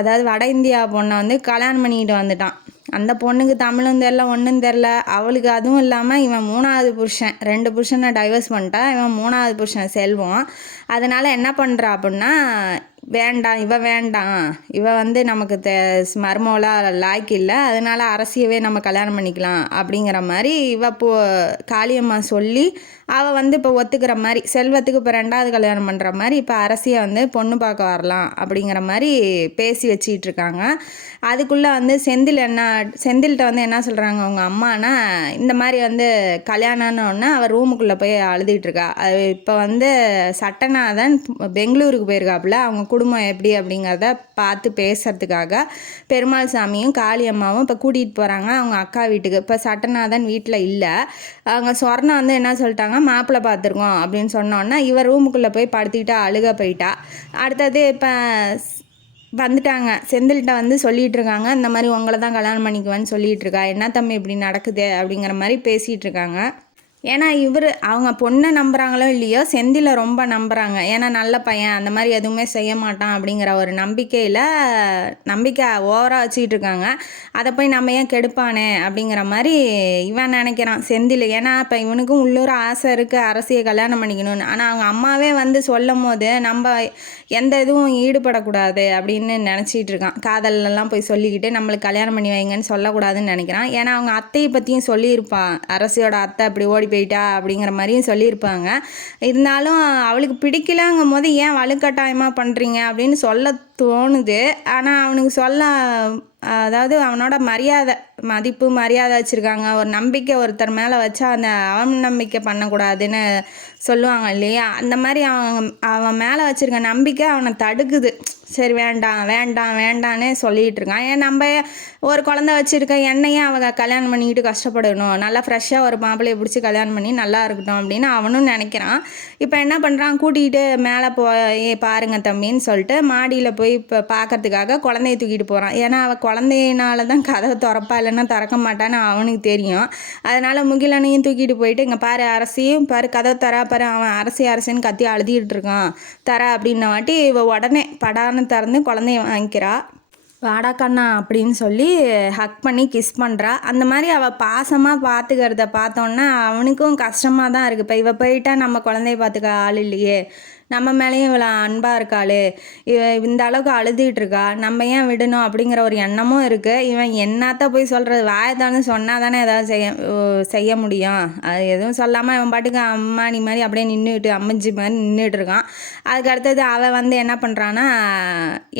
அதாவது வட இந்தியா பொண்ணை வந்து கல்யாணம் பண்ணிக்கிட்டு வந்துட்டான். அந்த பொண்ணுக்கு தமிழும் தெரில ஒன்றும் தெரில. அவளுக்கு அதுவும் இல்லாமல் இவன் 3வது புருஷன், 2 புருஷனை டைவர்ஸ் பண்ணிட்டா. இவன் 3வது புருஷன் செல்வம். அதனால் என்ன பண்ணுறா அப்படின்னா, வேண்டாம் இவ வந்து நமக்கு மருமவளாக லாய்க்கு இல்லை, அதனால் அரசியவே நம்ம கல்யாணம் பண்ணிக்கலாம் அப்படிங்கிற மாதிரி காளியம்மா சொல்லி அவள் வந்து இப்போ ஒத்துக்கிற மாதிரி செல்வத்துக்கு இப்போ 2வது கல்யாணம் பண்ணுற மாதிரி இப்போ அரசியை வந்து பொண்ணு பார்க்க வரலாம் அப்படிங்கிற மாதிரி பேசி வச்சிக்கிட்டு இருக்காங்க. அதுக்குள்ளே வந்து செந்தில்கிட்ட வந்து என்ன சொல்கிறாங்க அவங்க அம்மானா, இந்த மாதிரி வந்து கல்யாணம்னு அவள் ரூமுக்குள்ளே போய் அழுதுகிட்டு இருக்கா. அது இப்போ வந்து சட்டநாதன் பெங்களூருக்கு போயிருக்காப்புல, அவங்க குடும்பம் எப்படி அப்படிங்கிறத பார்த்து பேசுறதுக்காக பெருமாள் சாமியும் காளியம்மாவும் இப்போ கூட்டிகிட்டு போகிறாங்க அவங்க அக்கா வீட்டுக்கு. இப்போ சட்டநாதன் வீட்டில் இல்லை. அவங்க சொர்ணம் வந்து என்ன சொல்லிட்டாங்க, மாப்பிள்ளை பார்த்துருக்கோம் அப்படின்னு சொன்னோன்னா இவர் ரூமுக்குள்ளே போய் படுத்திக்கிட்டா அழுக போயிட்டா. அடுத்தது இப்போ வந்துட்டாங்க. செந்தில்கிட்ட வந்து சொல்லிகிட்டு இருக்காங்க, இந்த மாதிரி உங்களை தான் கல்யாணம் பண்ணிக்குவேன்னு சொல்லிகிட்டு இருக்கா, என்ன தம்பி இப்படி நடக்குது அப்படிங்கிற மாதிரி பேசிகிட்டு இருக்காங்க. ஏன்னா அவங்க பொண்ணை நம்புகிறாங்களோ இல்லையோ செந்திலை ரொம்ப நம்புகிறாங்க. ஏன்னா நல்ல பையன், அந்த மாதிரி எதுவுமே செய்ய மாட்டான் அப்படிங்கிற ஒரு நம்பிக்கை ஓவராக வச்சுக்கிட்டு இருக்காங்க. அதை போய் நம்ம ஏன் கெடுப்பானே அப்படிங்கிற மாதிரி இவன் நினைக்கிறான் செந்தில். ஏன்னா இப்போ இவனுக்கும் உள்ளூர் ஆசை இருக்குது அரசியை கல்யாணம் பண்ணிக்கணும்னு. ஆனால் அவங்க அம்மாவே வந்து சொல்லும் போது நம்ம எந்த இதுவும் ஈடுபடக்கூடாது அப்படின்னு நினச்சிட்டு இருக்கான். காதலெல்லாம் போய் சொல்லிக்கிட்டு நம்மளுக்கு கல்யாணம் பண்ணி வைங்கன்னு சொல்லக்கூடாதுன்னு நினைக்கிறான். ஏன்னா அவங்க அத்தையை பற்றியும் சொல்லியிருப்பான், அரசியோட அத்தை அப்படி ஓடி போயிட்டா அப்படிங்கிற மாதிரியும் சொல்லியிருப்பாங்க. இருந்தாலும் அவளுக்கு பிடிக்கலங்கும் போது ஏன் வலுக்கட்டாயமாக பண்ணுறீங்க அப்படின்னு சொல்ல தோணுது. ஆனால் அவனுக்கு அதாவது அவனோட மதிப்பு மரியாதை வச்சுருக்காங்க. ஒரு நம்பிக்கை ஒருத்தர் மேலே வச்சா அந்த அவநம்பிக்கை பண்ணக்கூடாதுன்னு சொல்லுவாங்க இல்லையா, அந்த மாதிரி அவன் மேலே வச்சுருக்க நம்பிக்கை அவனை தடுக்குது. சரி வேண்டான்னே சொல்லிகிட்டு இருக்கான். ஏன் நம்ம ஒரு குழந்தை வச்சுருக்க என்னையே அவங்க கல்யாணம் பண்ணிக்கிட்டு கஷ்டப்படணும், நல்லா ஃப்ரெஷ்ஷாக ஒரு மாப்பிள்ளையை பிடிச்சி கல்யாணம் பண்ணி நல்லா இருக்கட்டும் அப்படின்னு அவனும் நினைக்கிறான். இப்போ என்ன பண்ணுறான், கூட்டிகிட்டு மேலே போய் பாருங்க தம்பின்னு சொல்லிட்டு மாடியில் போய் இப்போ பார்க்கறதுக்காக குழந்தைய தூக்கிட்டு போகிறான். ஏன்னா அவள் குழந்தையினால தான் கதவை திறப்பா, இல்லைன்னா திறக்க மாட்டான்னு அவனுக்கு தெரியும். அதனால் முகிலனையும் தூக்கிட்டு போயிட்டு இங்கே பாரு அரசியும் பாரு, கதவை தரா பாரு, அவன் அரசின்னு கத்தி அழுதிட்டு இருக்கான், தர அப்படின்ன வாட்டி இவ உடனே படான்னு திறந்து குழந்தைய வாங்கிக்கிறா. வாடா கண்ணா அப்படின்னு சொல்லி ஹக் பண்ணி கிஸ் பண்ணுறா. அந்த மாதிரி அவள் பாசமாக பார்த்துக்கிறத பார்த்தோன்னா அவனுக்கும் கஷ்டமாக தான் இருக்குது. இப்போ இவ போயிட்டா நம்ம குழந்தைய பார்த்துக்க ஆள் இல்லையே, நம்ம மேலேயும் இவ்வளோ அன்பாக இருக்காளே, இவ இந்த அளவுக்கு அழுதுகிட்டு இருக்கா, நம்ம ஏன் விடணும் அப்படிங்கிற ஒரு எண்ணமும் இருக்குது. இவன் என்னத்த போய் சொல்கிறது, வாயத்தானு சொன்னால் தானே ஏதாவது செய்ய முடியும். அது எதுவும் சொல்லாமல் இவன் பாட்டுக்கு அம்மானி மாதிரி அப்படியே நின்றுட்டு அம்மிஞ்சி மாதிரி நின்றுட்டு இருக்கான். அதுக்கு அடுத்தது அவள் வந்து என்ன பண்ணுறான்னா,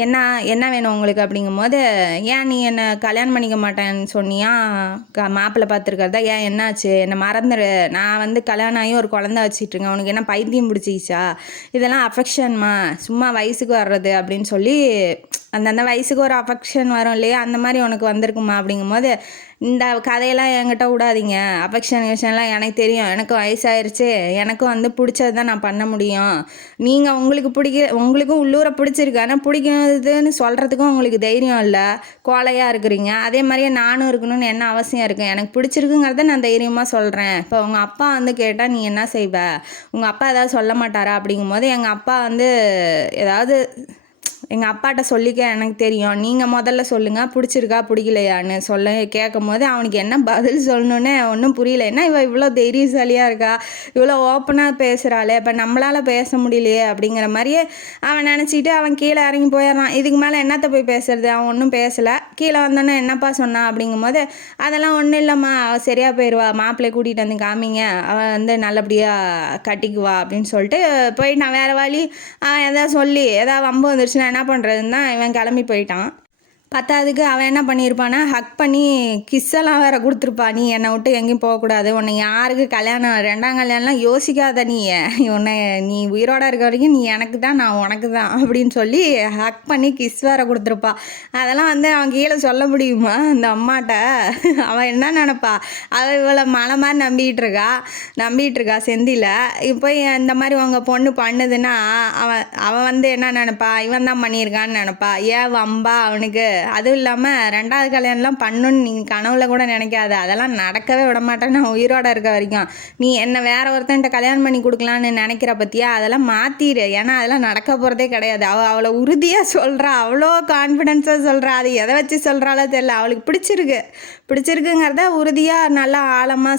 என்ன என்ன வேணும் உங்களுக்கு அப்படிங்கும்போது, ஏன் நீ என்னை கல்யாணம் பண்ணிக்க மாட்டேன்னு சொன்னியா, மாப்பிள்ளை பார்த்துருக்கிறதா, ஏன் என்னாச்சு, என்னை மறந்துடு, நான் வந்து கல்யாணம் ஆகி ஒரு குழந்தை வச்சிட்ருக்கேன், உனக்கு என்ன பைத்தியம் பிடிச்சிச்சா, இதெல்லாம் அஃபெக்ஷன்மா, சும்மா வயசுக்கு வர்றது அப்படின்னு சொல்லி, அந்தந்த வயசுக்கு ஒரு அஃபெக்ஷன் வரும் இல்லையா, அந்த மாதிரி உனக்கு வந்திருக்குமா அப்படிங்கும்போது, இந்த கதையெல்லாம் என்கிட்ட விடாதீங்க, அஃபெக்ஷன் விஷயம்லாம் எனக்கு தெரியும், எனக்கு வயசாயிருச்சு, எனக்கும் வந்து பிடிச்சது தான் நான் பண்ண முடியும், நீங்கள் உங்களுக்கும் உள்ளூரை பிடிச்சிருக்கு, ஆனால் பிடிக்கிறதுன்னு சொல்கிறதுக்கும் உங்களுக்கு தைரியம் இல்லை, கோலையாக இருக்கிறீங்க, அதே மாதிரியே நானும் இருக்கணும்னு என்ன அவசியம் இருக்குது, எனக்கு பிடிச்சிருக்குங்கிறத நான் தைரியமாக சொல்கிறேன். இப்போ உங்கள் அப்பா வந்து கேட்டால் நீ என்ன செய்வ, உங்கள் அப்பா ஏதாவது சொல்ல மாட்டாரா அப்படிங்கும்போது, எங்கள் அப்பா வந்து ஏதாவது எங்கள் அப்பாட்ட சொல்லிக்க எனக்கு தெரியும், நீங்கள் முதல்ல சொல்லுங்கள் பிடிச்சிருக்கா பிடிக்கலையான்னு கேட்கும் போது அவனுக்கு என்ன பதில் சொல்லணுன்னு ஒன்றும் புரியல. ஏன்னா இவ்வளோ தைரியசாலியாக இருக்கா, இவ்வளோ ஓப்பனாக பேசுகிறாளே, இப்போ நம்மளால் பேச முடியலையே அப்படிங்கிற மாதிரியே அவன் நினச்சிட்டு அவன் கீழே இறங்கி போயிடுறான். இதுக்கு மேலே என்னத்தை போய் பேசுறது, அவன் ஒன்றும் பேசலை. கீழே வந்தோன்னே என்னப்பா சொன்னான் அப்படிங்கும்போது, அதெல்லாம் ஒன்றும் இல்லைம்மா, அவள் சரியாக போயிடுவா, மாப்பிள்ளை கூட்டிகிட்டு வந்து காமிங்க, அவள் வந்து நல்லபடியாக கட்டிக்குவா அப்படின்னு சொல்லிட்டு போய் நான் வேறு வழி எதாவது சொல்லி ஏதாவது வம்பு வந்துருச்சுன்னா என்ன பண்ணுறதுன்னு தான் இவன் கிளம்பி போயிட்டான். பத்தாவதுக்கு அவன் என்ன பண்ணியிருப்பானா, ஹக் பண்ணி கிஸ்ஸெல்லாம் வேறு கொடுத்துருப்பா, நீ என்னை விட்டு எங்கேயும் போகக்கூடாது, உன்னை யாருக்கு கல்யாணம் 2ஆம் கல்யாணம்லாம் யோசிக்காத, நீ உயிரோட இருக்க வரைக்கும் நீ எனக்கு தான், நான் உனக்கு தான் அப்படின்னு சொல்லி ஹக் பண்ணி கிஸ் வேறு கொடுத்துருப்பா. அதெல்லாம் வந்து அவன் கீழே சொல்ல முடியுமா அந்த அம்மாட்ட? அவன் என்ன நினப்பா, அவள் இவ்வளோ மலை மாதிரி நம்பிகிட்டு இருக்கா செந்தில, இப்போ இந்த மாதிரி உங்கள் பொண்ணு பண்ணுதுன்னா அவன் வந்து என்ன நினப்பா, இவன் தான் பண்ணியிருக்கான்னு நினப்பா. ஏன் வம்பா அவனுக்கு? அதுவும் இல்லாமல் 2ஆவது கல்யாணம்லாம் பண்ணணுன்னு நீங்கள் கனவுல கூட நினைக்காத, அதெல்லாம் நடக்கவே விட மாட்டேன் நான் உயிரோடு இருக்க வரைக்கும். நீ என்னை வேற ஒருத்தன்ட்ட கல்யாணம் பண்ணி கொடுக்கலான்னு நினைக்கிற பற்றியா, அதெல்லாம் மாற்றிடு, ஏன்னா அதெல்லாம் நடக்க போகிறதே கிடையாது. அவளை உறுதியாக சொல்கிறா, அவ்வளோ கான்ஃபிடென்ஸாக சொல்கிறா, அது எதை வச்சு சொல்கிறாளோ தெரியல, அவளுக்கு பிடிச்சிருக்குங்கிறத உறுதியாக நல்லா ஆழமாக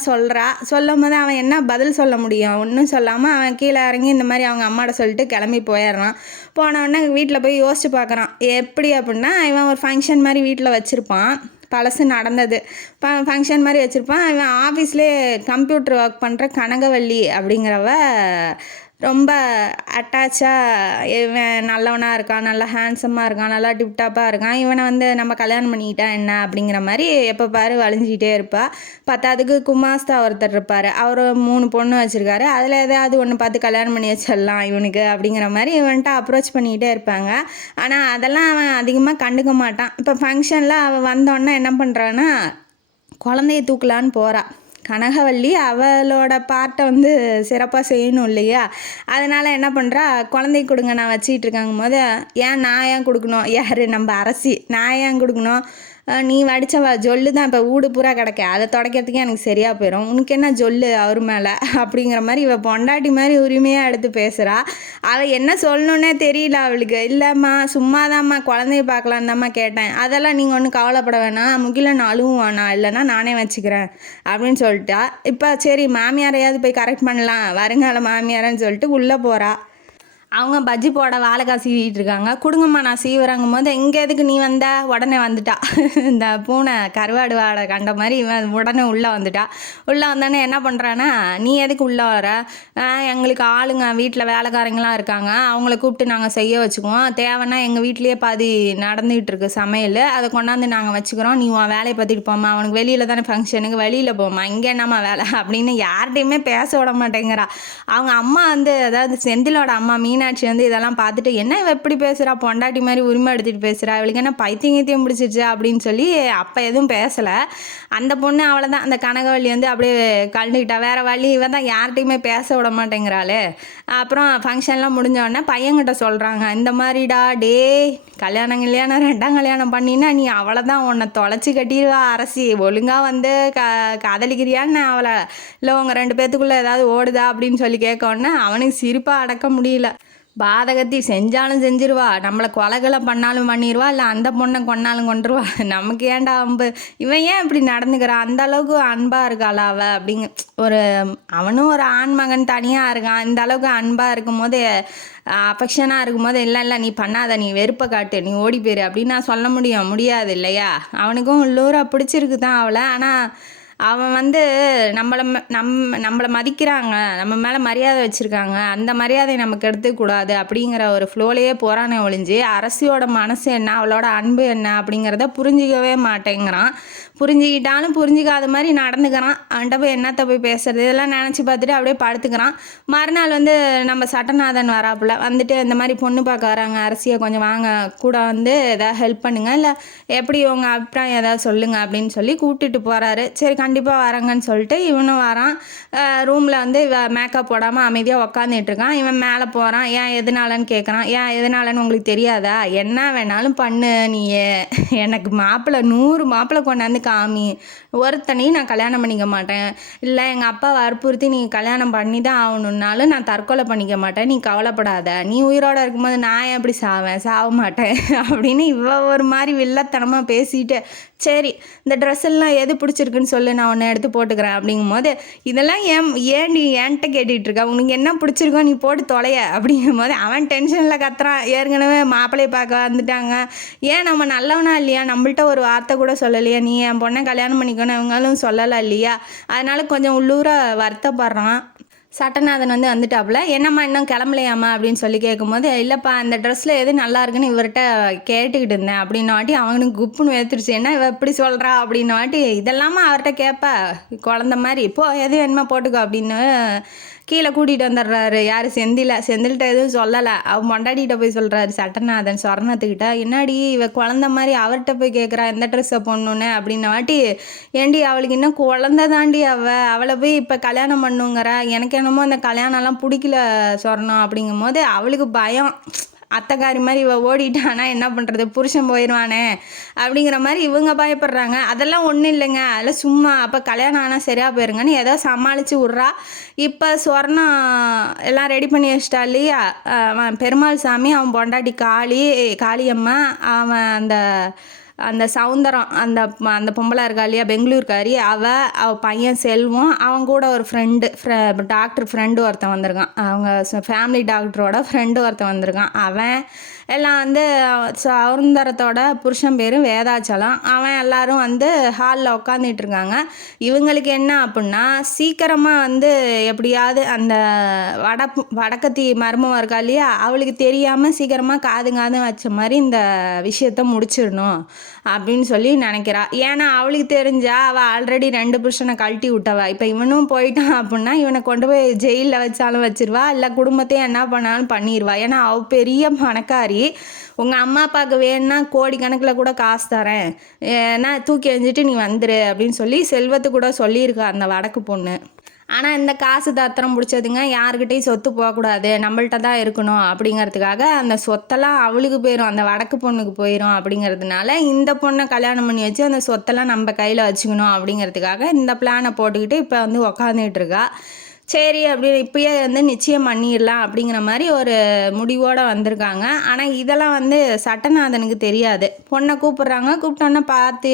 சொல்லும் போது அவன் என்ன பதில் சொல்ல முடியும், ஒன்றும் சொல்லாமல் அவன் கீழே இறங்கி இந்த மாதிரி அவங்க அம்மாட்ட சொல்லிட்டு கிளம்பி போயிடுறான். போனவுடனே வீட்டில் போய் யோசிச்சு பார்க்குறான், எப்படி அப்படின்னா, இவன் ஒரு ஃபங்க்ஷன் மாதிரி வீட்டில் வச்சுருப்பான், பழசு நடந்தது ஃபங்க்ஷன் மாதிரி வச்சுருப்பான். இவன் ஆஃபீஸ்லேயே கம்ப்யூட்டர் ஒர்க் பண்ணுற கனகவள்ளி அப்படிங்கிறவ ரொம்ப அட்டாச்சாக, இவன் நல்லவனாக இருக்கான், நல்லா ஹேண்ட்ஸமாக இருக்கான், நல்லா டிப்டாப்பாக இருக்கான், இவனை வந்து நம்ம கல்யாணம் பண்ணிக்கிட்டா என்ன அப்படிங்கிற மாதிரி எப்போ பாரு வளைஞ்சிக்கிட்டே இருப்பாள். பத்தாவதுக்கு குமாஸ்தா ஒருத்தர் இருப்பார், அவர் 3 பொண்ணு வச்சுருக்காரு, அதில் ஏதாவது ஒன்று பார்த்து கல்யாணம் பண்ணி வச்சிடலாம் இவனுக்கு அப்படிங்கிற மாதிரி இவன்ட்டு அப்ரோச் பண்ணிக்கிட்டே இருப்பாங்க. ஆனால் அதெல்லாம் அவன் அதிகமாக கண்டுக்க மாட்டான். இப்போ ஃபங்க்ஷனில் அவள் வந்தோடனே என்ன பண்ணுறான்னா, குழந்தைய தூக்கலான்னு போகிறா. கனகவள்ளி அவளோட பார்ட்டை வந்து சிறப்பாக செய்யணும் இல்லையா, அதனால் என்ன பண்ணுறா, குழந்தை கொடுங்க நான் வச்சிக்கிட்டு இருக்காங்கும் போது, நான் ஏன் கொடுக்கணும், யார் நம்ம அரசி, நான் ஏன் கொடுக்கணும், நீ வடித்த ஜொல்லு தான் இப்போ ஊடு பூரா கிடக்க, அதை துடைக்கிறதுக்கே எனக்கு சரியாக போயிடும், உனக்கு என்ன ஜொல்லு அவர் மேலே அப்படிங்கிற மாதிரி இவள் பொண்டாட்டி மாதிரி உரிமையாக எடுத்து பேசுகிறா. அவள் என்ன சொல்லணுன்னே தெரியல அவளுக்கு. இல்லைம்மா சும்மாதாம்மா குழந்தைய பார்க்கலான்னு தாம்மா கேட்டேன், அதெல்லாம் நீங்கள் ஒன்றும் கவலைப்பட வேணாம், முகிலன் அழுவானா, இல்லைன்னா நானே வச்சுக்கிறேன் அப்படின்னு சொல்லிட்டா. இப்போ சரி மாமியாரையாவது போய் கரெக்ட் பண்ணலாம், வருங்கால மாமியாரன்னு சொல்லிட்டு உள்ளே போகிறா. அவங்க பஜ்ஜி போட வாழைக்காய் சீவிட்டு இருக்காங்க. கொடுங்கம்மா நான் சீவுறாங்கும் போது, இங்கே எதுக்கு நீ வந்த, உடனே வந்துட்டா. இந்த பூனை கருவாடு வாடை கண்ட மாதிரி இவன் உடனே உள்ளே வந்துட்டா. உள்ளே வந்தோடனே என்ன பண்ணுறான்னா, நீ எதுக்கு உள்ளே வர, எங்களுக்கு ஆளுங்க வீட்டில் வேலைக்காரங்களாம் இருக்காங்க, அவங்கள கூப்பிட்டு நாங்கள் செய்ய வச்சுக்குவோம், தேவைன்னா எங்கள் வீட்லேயே பாதி நடந்துகிட்டு இருக்கு சமையல், அதை கொண்டாந்து நாங்கள் வச்சுக்கிறோம், நீ உன் வேலையை பார்த்துட்டு போமா, அவனுக்கு வெளியில் தானே ஃபங்க்ஷனுக்கு வெளியில் போமா, இங்கே என்னம்மா வேலை அப்படின்னு யார்கிட்டையுமே பேச விட மாட்டேங்கிறா. அவங்க அம்மா வந்து, அதாவது செந்திலோட அம்மா மீனாட்சி வந்து இதெல்லாம் பார்த்துட்டு, என்ன இவ எப்படி பேசுகிறா, பொண்டாட்டி மாதிரி உரிமை எடுத்துகிட்டு பேசுகிறா, இவளுக்கு என்ன பைத்தியம் பிடிச்சிருச்சு அப்படின்னு சொல்லி அப்போ எதுவும் பேசலை. அந்த பொண்ணு அவளை தான், அந்த கனகவள்ளி வந்து அப்படியே கலந்துக்கிட்டா. வேறு வழி, இவன் தான் யார்கிட்டையுமே பேச விட மாட்டேங்கிறாளே. அப்புறம் ஃபங்க்ஷன்லாம் முடிஞ்சோடனே பையன்கிட்ட சொல்கிறாங்க, இந்த மாதிரிடா டே, கல்யாணம் 2ஆம் கல்யாணம் பண்ணினா நீ அவளை தான், உன்னை தொலைச்சி கட்டிடுவா அரசி, ஒழுங்காக வந்து காதலிக்கிறியான்னு அவளை, இல்லை உங்கள் 2 பேத்துக்குள்ளே ஏதாவது ஓடுதா அப்படின்னு சொல்லி கேட்கோன்னே அவனுக்கு சிரிப்பாக அடக்க முடியல. பாதகத்தி செஞ்சாலும் செஞ்சிருவா, நம்மளை கொலைகளை பண்ணாலும் பண்ணிடுவா, இல்லை அந்த பொண்ணை கொன்னாலும் கொண்டுருவா. நமக்கு ஏன்டா அம்பு, இவன் ஏன் இப்படி நடந்துக்கிறான், அந்த அளவுக்கு அன்பாக இருக்காளா அவ அப்படிங்க. ஒரு அவனும் ஒரு ஆண் மகன் தனியாக இருக்கான், இந்த அளவுக்கு அன்பாக இருக்கும் போது அஃபெக்ஷனாக இருக்கும்போது இல்லை இல்லை நீ பண்ணாத, நீ வெறுப்பை காட்டு, நீ ஓடி போயிரு அப்படின்னு நான் சொல்ல முடியாது இல்லையா. அவனுக்கும் உள்ளூராக பிடிச்சிருக்கு தான் அவளை. ஆனால் அவன் வந்து நம்மளை மதிக்கிறாங்க, நம்ம மேலே மரியாதை வச்சுருக்காங்க, அந்த மரியாதையை நமக்கு எடுத்துக்கூடாது அப்படிங்கிற ஒரு ஃப்ளோலையே போகிறானே ஒழிஞ்சு அரசியோட மனசு என்ன, அவளோட அன்பு என்ன அப்படிங்கிறத புரிஞ்சிக்கவே மாட்டேங்கிறான். புரிஞ்சுக்கிட்டாலும் புரிஞ்சிக்காத மாதிரி நடந்துக்கிறான். அவன்கிட்ட போய் என்னத்தை போய் பேசுறது, இதெல்லாம் நினச்சி பார்த்துட்டு அப்படியே படுத்துக்கிறான். மறுநாள் வந்து நம்ம சட்டநாதன் வராப்புல வந்துட்டு இந்த மாதிரி பொண்ணு பார்க்க வராங்க, அரசியை கொஞ்சம் வாங்க கூட வந்து எதாவது ஹெல்ப் பண்ணுங்க, இல்லை எப்படி உங்கள் அபிப்பிராயம் ஏதாவது சொல்லுங்கள் அப்படின்னு சொல்லி கூப்பிட்டுட்டு போகிறாரு. சரி கண்டிப்பாக வரேங்கன்னு சொல்லிட்டு இவனும் வரான். ரூமில் வந்து மேக்கப் போடாமல் அமைதியாக உக்காந்துட்டு இருக்கான். இவன் மேலே போகிறான். ஏன் எதனாலன்னு கேட்குறான். ஏன் எதனாலன்னு உங்களுக்கு தெரியாதா, என்ன வேணாலும் பண்ணு, நீ எனக்கு மாப்பிள்ளை 100 மாப்பிள்ளை கொண்டாந்து காமி, ஒருத்தனையும் நான் கல்யாணம் பண்ணிக்க மாட்டேன், இல்லை எங்கள் அப்பா வற்புறுத்தி நீ கல்யாணம் பண்ணி தான் ஆகணுன்னாலும் நான் தற்கொலை பண்ணிக்க மாட்டேன், நீ கவலைப்படாத, நீ உயிரோடு இருக்கும்போது நான் எப்படி சாவ மாட்டேன் அப்படின்னு ஒரு மாதிரி வில்லத்தனமாக பேசிட்டு, சரி இந்த ட்ரெஸ் எல்லாம் எது பிடிச்சிருக்குன்னு சொல்லு, நான் ஒன்று எடுத்து போட்டுக்கிறேன் அப்படிங்கும் போது, இதெல்லாம் ஏன்டி என்கிட்ட கேட்டுட்டு இருக்கா, உனக்கு என்ன பிடிச்சிருக்கோ நீ போட்டு தொலைய அப்படிங்கும் போது அவன் டென்ஷனில் கத்துறான். ஏற்கனவே மாப்பிள்ளையை பார்க்க வந்துட்டாங்க, ஏன் நம்ம நல்லவனா இல்லையா, நம்மள்ட்ட ஒரு வார்த்தை கூட சொல்லலையா, நீ என் பொண்ணை கல்யாணம் பண்ணிக்கணும் இவங்களும் சொல்லலை இல்லையா, அதனால கொஞ்சம் உள்ளூர வருத்தப்படுறான். சட்டநாதன் வந்து வந்துட்டாப்புல, என்னம்மா இன்னும் கிளம்பலையாம்மா அப்படின்னு சொல்லி கேட்கும்போது, இல்லைப்பா இந்த ட்ரெஸ்ஸில் எது நல்லா இருக்குன்னு இவர்கிட்ட கேட்டுக்கிட்டு இருந்தேன் அப்படின்னாட்டி அவனுக்கு குப்புன்னு வேத்துருச்சு. என்ன இவ எப்படி சொல்கிறா அப்படின்னாட்டி, இதெல்லாமா அவர்கிட்ட கேட்ப குழந்த மாதிரி, இப்போ எது வேணுமா போட்டுக்கோ அப்படின்னு கீழே கூட்டிகிட்டு வந்துடுறாரு. யார் செந்தில்கிட்ட எதுவும் சொல்லலை, அவன் பொண்டாட்டிகிட்ட போய் சொல்கிறாரு சட்டநாதன் சொர்ணத்துக்கிட்ட, என்னாடி இவ குழந்த மாதிரி அவர்கிட்ட போய் கேட்குறா எந்த ட்ரெஸ்ஸை போடணுன்னு அப்படின்ன வாட்டி, ஏண்டி அவளுக்கு இன்னும் குழந்த தாண்டி அவளை போய் இப்போ கல்யாணம் பண்ணுங்கிற, எனக்கு என்னமோ அந்த கல்யாணம்லாம் பிடிக்கல சொர்ணம் அப்படிங்கும் போது அவளுக்கு பயம். அத்தைக்காரி மாதிரி இவ ஓடிட்டானா என்ன பண்ணுறது, புருஷன் போயிடுவானே அப்படிங்கிற மாதிரி இவங்க பயப்படுறாங்க. அதெல்லாம் ஒன்றும் இல்லைங்க, அதில் சும்மா அப்போ கல்யாணம் ஆனால் சரியாக போயிருங்கன்னு ஏதோ சமாளித்து விட்றா. இப்போ சொர்ணம் எல்லாம் ரெடி பண்ணி வச்சிட்டா இல்லையா, பெருமாள் சாமி, அவன் பொண்டாட்டி காளியம்மா, அவன் அந்த சவுந்தரம், அந்த பொம்பளை இருக்கா இல்லையா பெங்களூர்காரி, அவள் பையன் செல்வம், அவன் கூட ஒரு டாக்டர் ஃப்ரெண்டு ஒருத்தன் வந்திருக்கான், அவங்க ஃபேமிலி டாக்டரோட ஃப்ரெண்டு ஒருத்தன் வந்திருக்கான். அவன் எல்லாம் வந்து சவுந்தரத்தோட புருஷன் பேர் வேதாச்சலம், அவன் எல்லாரும் வந்து ஹாலில் உட்காந்துட்டு இருக்காங்க. இவங்களுக்கு என்ன அப்படின்னா, சீக்கிரமாக வந்து எப்படியாவது அந்த வடக்கத்தி மர்மம் இருக்கா இல்லையா, அவளுக்கு தெரியாமல் சீக்கிரமாக காது வச்ச மாதிரி இந்த விஷயத்த முடிச்சிடணும் அப்படின்னு சொல்லி நினைக்கிறா. ஏன்னா அவளுக்கு தெரிஞ்சா அவள் ஆல்ரெடி 2 புருஷனை கழட்டி விட்டவா, இப்போ இவனும் போயிட்டான் அப்படின்னா இவனை கொண்டு போய் ஜெயிலில் வச்சாலும் வச்சிருவா, இல்லை குடும்பத்தையும் என்ன பண்ணாலும் பண்ணிடுவா. ஏன்னா அவள் பெரிய பணக்காரி, உங்கள் அம்மா அப்பாவுக்கு வேணும்னா கோடிக்கணக்கில் கூட காசு தரேன், ஏன்னா தூக்கி எறிஞ்சிட்டு நீ வந்துரு அப்படின்னு சொல்லி செல்வத்து கூட சொல்லியிருக்கா அந்த வடக்கு பொண்ணு. ஆனால் இந்த காசு தத்திரம் பிடிச்சதுங்க, யாருக்கிட்டையும் சொத்து போகக்கூடாது, நம்மள்ட்ட தான் இருக்கணும் அப்படிங்கிறதுக்காக அந்த சொத்தெல்லாம் அவளுக்கு போயிடும், அந்த வடக்கு பொண்ணுக்கு போயிடும் அப்படிங்கிறதுனால இந்த பொண்ணை கல்யாணம் பண்ணி வச்சு அந்த சொத்தெல்லாம் நம்ம கையில் வச்சுக்கணும் அப்படிங்கிறதுக்காக இந்த பிளானை போட்டுக்கிட்டு இப்போ வந்து உக்காந்துட்டு இருக்கா. சரி அப்படின்னு இப்பயே வந்து நிச்சயம் பண்ணிடலாம் அப்படிங்கிற மாதிரி ஒரு முடிவோடு வந்திருக்காங்க. ஆனால் இதெல்லாம் வந்து சட்டநாதனுக்கு தெரியாது. பொண்ணை கூப்பிட்டோன்னே பார்த்து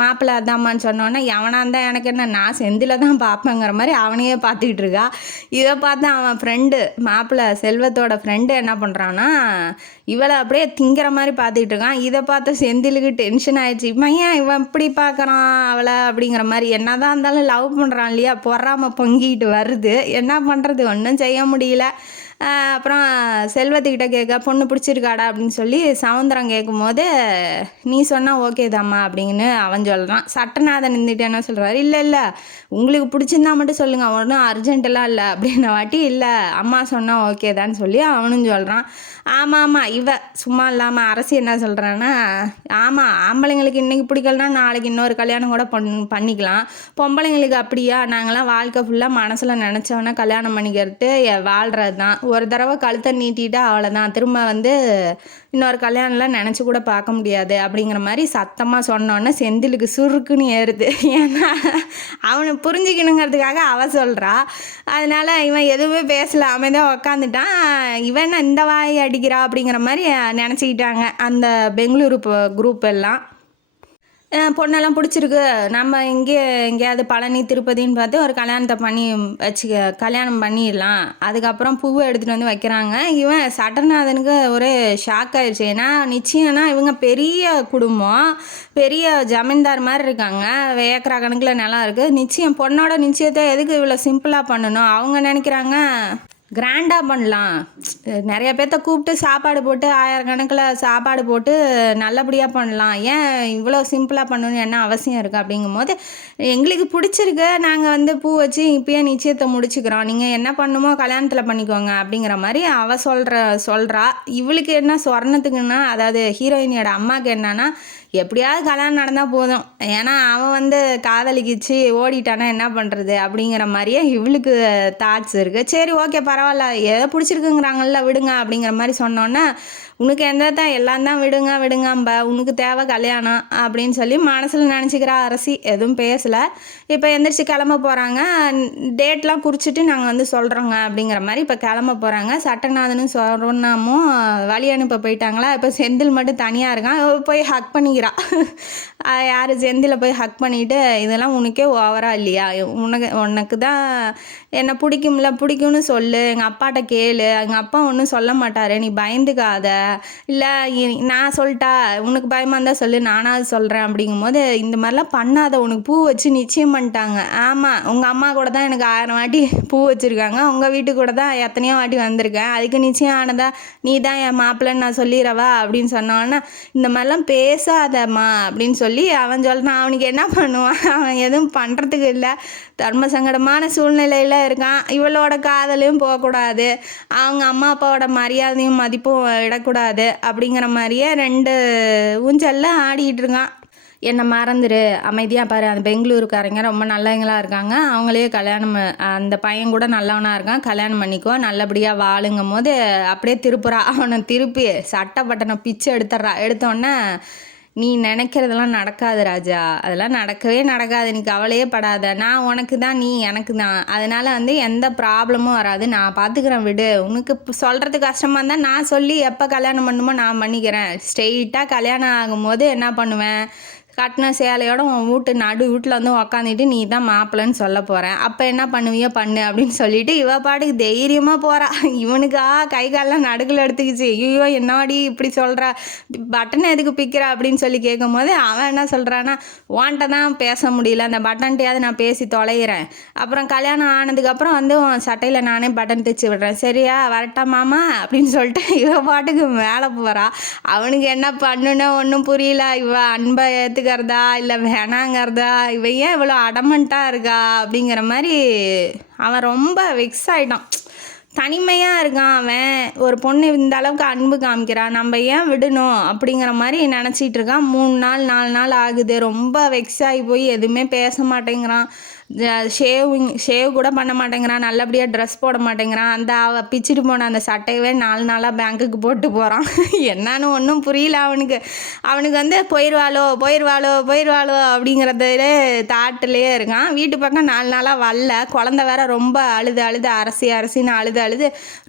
மாப்பிள்ளை அதாம்மான்னு சொன்னோன்னே, எவனாக இருந்தால் எனக்கு என்ன, நான் செந்தில் தான் பார்ப்பேங்கிற மாதிரி அவனையே பார்த்துக்கிட்டு இருக்கா. இதை பார்த்து அவன் ஃப்ரெண்டு, மாப்பிள்ளை செல்வத்தோட ஃப்ரெண்டு என்ன பண்ணுறான்னா, இவளை அப்படியே திங்கிற மாதிரி பார்த்துக்கிட்டு இருக்கான். இதை பார்த்து செந்திலுக்கு டென்ஷன் ஆயிடுச்சு, இவன் இப்படி பார்க்குறான் அவளை அப்படிங்கிற மாதிரி. என்னதான் இருந்தாலும் லவ் பண்ணுறான் இல்லையா, பொறாமல் பொங்கிட்டு வருது, என்ன பண்ணுறது, ஒன்றும் செய்ய முடியல. அப்புறம் செல்வத்துக்கிட்ட கேட்க, பொண்ணு பிடிச்சிருக்காடா அப்படின்னு சொல்லி சவுந்தரம் கேட்கும்போது, நீ சொன்னால் ஓகே தாம்மா அப்படின்னு அவன் சொல்கிறான். சட்டநாதன் இருந்துட்டு என்ன சொல்கிறாரு, இல்லை உங்களுக்கு பிடிச்சிருந்தா மட்டும் சொல்லுங்கள், ஒன்றும் அர்ஜென்ட்டெல்லாம் இல்லை அப்படின்ன வாட்டி, இல்லை அம்மா சொன்னால் ஓகே தான் சொல்லி அவனும் சொல்கிறான். ஆமாம் இவ சும்மா இல்லாமல் அரசி என்ன சொல்கிறான்னா, ஆமாம் ஆம்பளைங்களுக்கு இன்றைக்கி பிடிக்கலனா நாளைக்கு இன்னொரு கல்யாணம் கூட பண்ணிக்கலாம், பொம்பளைங்களுக்கு அப்படியா, நாங்களாம் வாழ்க்கை ஃபுல்லாக மனசில் நினச்சவொன்னே கல்யாணம் பண்ணிக்கிறது வாழ்கிறது தான், ஒரு தடவை கழுத்தை நீட்டிட்டா அவ்வளோதான், திரும்ப வந்து இன்னொரு கல்யாணம்லாம் நினச்சி கூட பார்க்க முடியாது அப்படிங்கிற மாதிரி சத்தமாக சொன்னோன்னே செந்திலுக்கு சுருக்குன்னு ஏறுது. ஏன்னா அவனை புரிஞ்சுக்கணுங்கிறதுக்காக அவள் சொல்கிறா. அதனால் இவன் எதுவுமே பேசல, அமைதியாக உக்காந்துட்டான். இவன் இந்த வாய் அடிக்கிறா அப்படிங்கிற மாதிரி நினச்சிக்கிட்டாங்க அந்த பெங்களூரு குரூப் எல்லாம். பொண்ணெல்லாம் பிடிச்சிருக்கு, நம்ம இங்கே எங்கேயாவது பழனி திருப்பதின்னு பார்த்து ஒரு கல்யாணத்தை பண்ணி கல்யாணம் பண்ணிடலாம், அதுக்கப்புறம் பூவை எடுத்துகிட்டு வந்து வைக்கிறாங்க. இவன் சட்டநாதனுக்கு ஒரு ஷாக் ஆயிடுச்சு. ஏன்னா நிச்சயம்னா இவங்க பெரிய குடும்பம், பெரிய ஜமீன்தார் மாதிரி இருக்காங்க, ஏக்கரா கணக்கில் நிலம் இருக்குது. நிச்சயம் பொண்ணோட நிச்சயத்தை எதுக்கு இவ்வளோ சிம்பிளாக பண்ணணும்? அவங்க நினைக்கிறாங்க கிராண்டாக பண்ணலாம், நிறைய பேர்த்த கூப்பிட்டு சாப்பாடு போட்டு 1000 கணக்கில் சாப்பாடு போட்டு நல்லபடியாக பண்ணலாம், ஏன் இவ்வளோ சிம்பிளாக பண்ணணும்னு என்ன அவசியம் இருக்குது? அப்படிங்கும்போது எங்களுக்கு பிடிச்சிருக்கு, நாங்கள் வந்து பூ வச்சு இப்போயே நிச்சயத்தை முடிச்சுக்கிறோம், நீங்கள் என்ன பண்ணுமோ கல்யாணத்தில் பண்ணிக்கோங்க அப்படிங்கிற மாதிரி அவள் சொல்கிறா. இவளுக்கு என்ன சொர்ணத்துக்குன்னா, அதாவது ஹீரோயினியோட அம்மாவுக்கு என்னன்னா எப்படியாவது கல்யாணம் நடந்தால் போதும், ஏன்னா அவன் வந்து காதலிக்கிச்சு ஓடிட்டானா என்ன பண்ணுறது அப்படிங்கிற மாதிரியே இவளுக்கு தாட்ஸ் இருக்குது. சரி ஓகே பரவாயில்ல, எதை பிடிச்சிருக்குங்கிறாங்கல்ல விடுங்க அப்படிங்கிற மாதிரி சொன்னோன்னே, உனக்கு எந்த தான் எல்லாம் தான் விடுங்கம்பா, உனக்கு தேவை கல்யாணம் அப்படின்னு சொல்லி மனசில் நினச்சிக்கிறா அரசி. எதுவும் பேசலை. இப்போ எந்திரிச்சு கிளம்ப போகிறாங்க, டேட்லாம் குறிச்சிட்டு நாங்கள் வந்து சொல்கிறோங்க அப்படிங்கிற மாதிரி இப்போ கிளம்ப போகிறாங்க. சட்டநாதனும் சொர்ணமும் வழி அனுப்ப போயிட்டாங்களா. இப்போ செந்தில் மட்டும் தனியாக இருக்கான், போய் ஹக் பண்ணிக்கிறான். யார் செந்தில் போய் ஹக் பண்ணிவிட்டு, இதெல்லாம் உனக்கே ஓவராக இல்லையா, உனக்கு தான் என்னை பிடிக்கும்னு சொல்லு, எங்கள் அப்பாட்ட கேளு, எங்கள் அப்பா ஒன்றும் சொல்ல மாட்டார், நீ பயந்துக்காத, இல்லை நான் சொல்லிட்டா உனக்கு பயமாக இருந்தால் சொல்லு, நானாவது சொல்கிறேன் அப்படிங்கும்போது, இந்த மாதிரிலாம் பண்ணாத, உனக்கு பூ வச்சு நிச்சயம் பண்ணிட்டாங்க. ஆமாம், உங்கள் அம்மா கூட தான் எனக்கு 1000 வாட்டி பூ வச்சுருக்காங்க, உங்கள் வீட்டுக்கு கூட தான் எத்தனையோ வாட்டி வந்திருக்கேன், அதுக்கு நிச்சயம் ஆனதா நீ தான் என் மாப்பிள்ளைன்னு நான் சொல்லிடுறவா அப்படின்னு சொன்னோன்னா, இந்த மாதிரிலாம் பேசாதம்மா அப்படின்னு சொல்லி அவன் சொல்கிறான். அவனுக்கு என்ன பண்ணுவான், அவன் எதுவும் பண்ணுறதுக்கு இல்லை, தர்ம சங்கடமான சூழ்நிலையில் இருக்கான். இவளோட காதலையும் போகக்கூடாது, அவங்க அம்மா அப்பாவோட மரியாதையும் மதிப்பும் இடக்கூடாது அப்படிங்கிற மாதிரியே 2 ஊஞ்சலில் ஆடிக்கிட்டு இருக்கான். என்னை மறந்துடு, அமைதியாக பாரு, அந்த பெங்களூருக்காரங்க ரொம்ப நல்லவங்களாக இருக்காங்க, அவங்களே கல்யாணம், அந்த பையன் கூட நல்லவனாக இருக்கான், கல்யாணம் பண்ணிக்கோ, நல்லபடியாக வாழுங்கும் போது அப்படியே திருப்புறா. அவனை திருப்பி சட்டப்பட்டனை பிச்சு எடுத்தோடனே, நீ நினைக்கிறதெல்லாம் நடக்காது ராஜா, அதெல்லாம் நடக்கவே நடக்காது, நீ கவலையே படாத, நான் உனக்கு தான், நீ எனக்கு தான், அதனால் வந்து எந்த ப்ராப்ளமும் வராது, நான் பார்த்துக்கிறேன் விடு, உனக்கு சொல்கிறது கஷ்டமாக இருந்தால் நான் சொல்லி எப்போ கல்யாணம் பண்ணுமோ நான் பண்ணிக்கிறேன், ஸ்ட்ரெயிட்டாக கல்யாணம் ஆகும்போது என்ன பண்ணுவேன், கட்டின சேலையோட உன் வீட்டில் வந்து உக்காந்துட்டு நீ தான் மாப்பிள்ளைன்னு சொல்ல போகிறேன், அப்போ என்ன பண்ணுவியோ பண்ணு அப்படின்னு சொல்லிட்டு இவ பாட்டுக்கு தைரியமாக போகிறா. இவனுக்கா கை காலெலாம் நடுக்கில் எடுத்துக்கிச்சு. ஐயோ என்னாடி இப்படி சொல்கிறா, பட்டன் எதுக்கு பிக்கிறா அப்படின்னு சொல்லி கேட்கும் போது அவன் என்ன சொல்கிறான்னா, உன்கிட்ட தான் பேச முடியல, அந்த பட்டன்ட்டையாவது நான் பேசி தொலைகிறேன், அப்புறம் கல்யாணம் ஆனதுக்கப்புறம் வந்து உன் சட்டையில் நானே பட்டன் தைச்சி விடுறேன், சரியா வரட்டா மாமா அப்படின்னு சொல்லிட்டு இவ பாட்டுக்கு மேலே போகிறா. அவனுக்கு என்ன பண்ணுன்னு ஒன்றும் புரியல, இவ அன்பை ஏற்றுக்கிறதா இல்லை வேணாங்கிறதா, இவ ஏன் இவ்வளோ அடமண்ட்டாக இருக்கா அப்படிங்கிற மாதிரி அவன் ரொம்ப வெக்ஸ் ஆகிட்டான். தனிமையாக இருக்கான் அவன். ஒரு பொண்ணு இந்த அளவுக்கு அன்பு காமிக்கிறான், நம்ம ஏன் விடணும் அப்படிங்கிற மாதிரி நினச்சிட்டு இருக்கான். 3 நாள் 4 நாள் ஆகுது, ரொம்ப வெக்ஸ் ஆகி போய் எதுவுமே பேச மாட்டேங்கிறான், ஷேவ் கூட பண்ண மாட்டேங்கிறான், நல்லபடியாக ட்ரெஸ் போட மாட்டேங்கிறான், அந்த அவள் பிச்சுட்டு போன அந்த சட்டையவே 4 நாளாக பேங்க்குக்கு போட்டு போகிறான். என்னன்னு ஒன்றும் புரியல அவனுக்கு வந்து போயிடுவாளோ அப்படிங்கிறதுலே தாட்டிலே இருக்கான். வீட்டு பக்கம் 4 நாளாக வரல, குழந்த வேற ரொம்ப அழுது அரசின்னு அழுது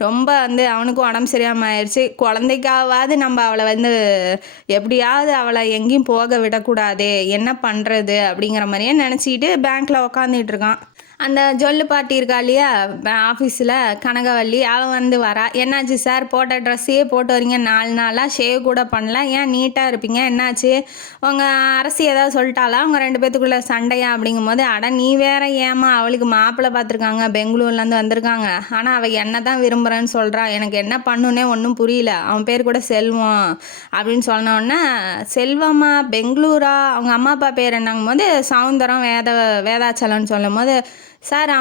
ரொம்ப வந்து அவனுக்கும் உடம்பு சரியாமல் ஆயிடுச்சு. குழந்தைக்காவது நம்ம அவளை வந்து எப்படியாவது அவளை எங்கேயும் போக விடக்கூடாது, என்ன பண்ணுறது அப்படிங்கிற மாதிரியே நினச்சிக்கிட்டு பேங்க்கில் உட்காந்துட்டு இருக்கான். அந்த ஜொல்லு பாட்டி இருக்கா இல்லையா ஆஃபீஸில், கனகவல்லி, அவன் வந்து வரா. என்னாச்சு சார், போட்ட ட்ரெஸ்ஸையே போட்டு வரீங்க, 4 நாளாக ஷேவ் கூட பண்ணல, ஏன் நீட்டாக இருப்பீங்க, என்னாச்சு, உங்கள் அரசி ஏதாவது சொல்லிட்டாளா, அவங்க 2 பேத்துக்குள்ளே சண்டையா அப்படிங்கும் போது, அட நீ வேற ஏமா, அவளுக்கு மாப்பிள்ளை பார்த்துருக்காங்க, பெங்களூர்லேருந்து வந்திருக்காங்க, ஆனால் அவள் என்ன தான் விரும்புகிறேன்னு சொல்கிறா, எனக்கு என்ன பண்ணுன்னே ஒன்றும் புரியல, அவன் பேர் கூட செல்வம் அப்படின்னு சொன்னோடனே, செல்வமா பெங்களூரா, அவங்க அம்மா அப்பா பேர் என்னங்கும் போது சவுந்தரம் வேதாச்சலம்னு சொல்லும் போது, சார்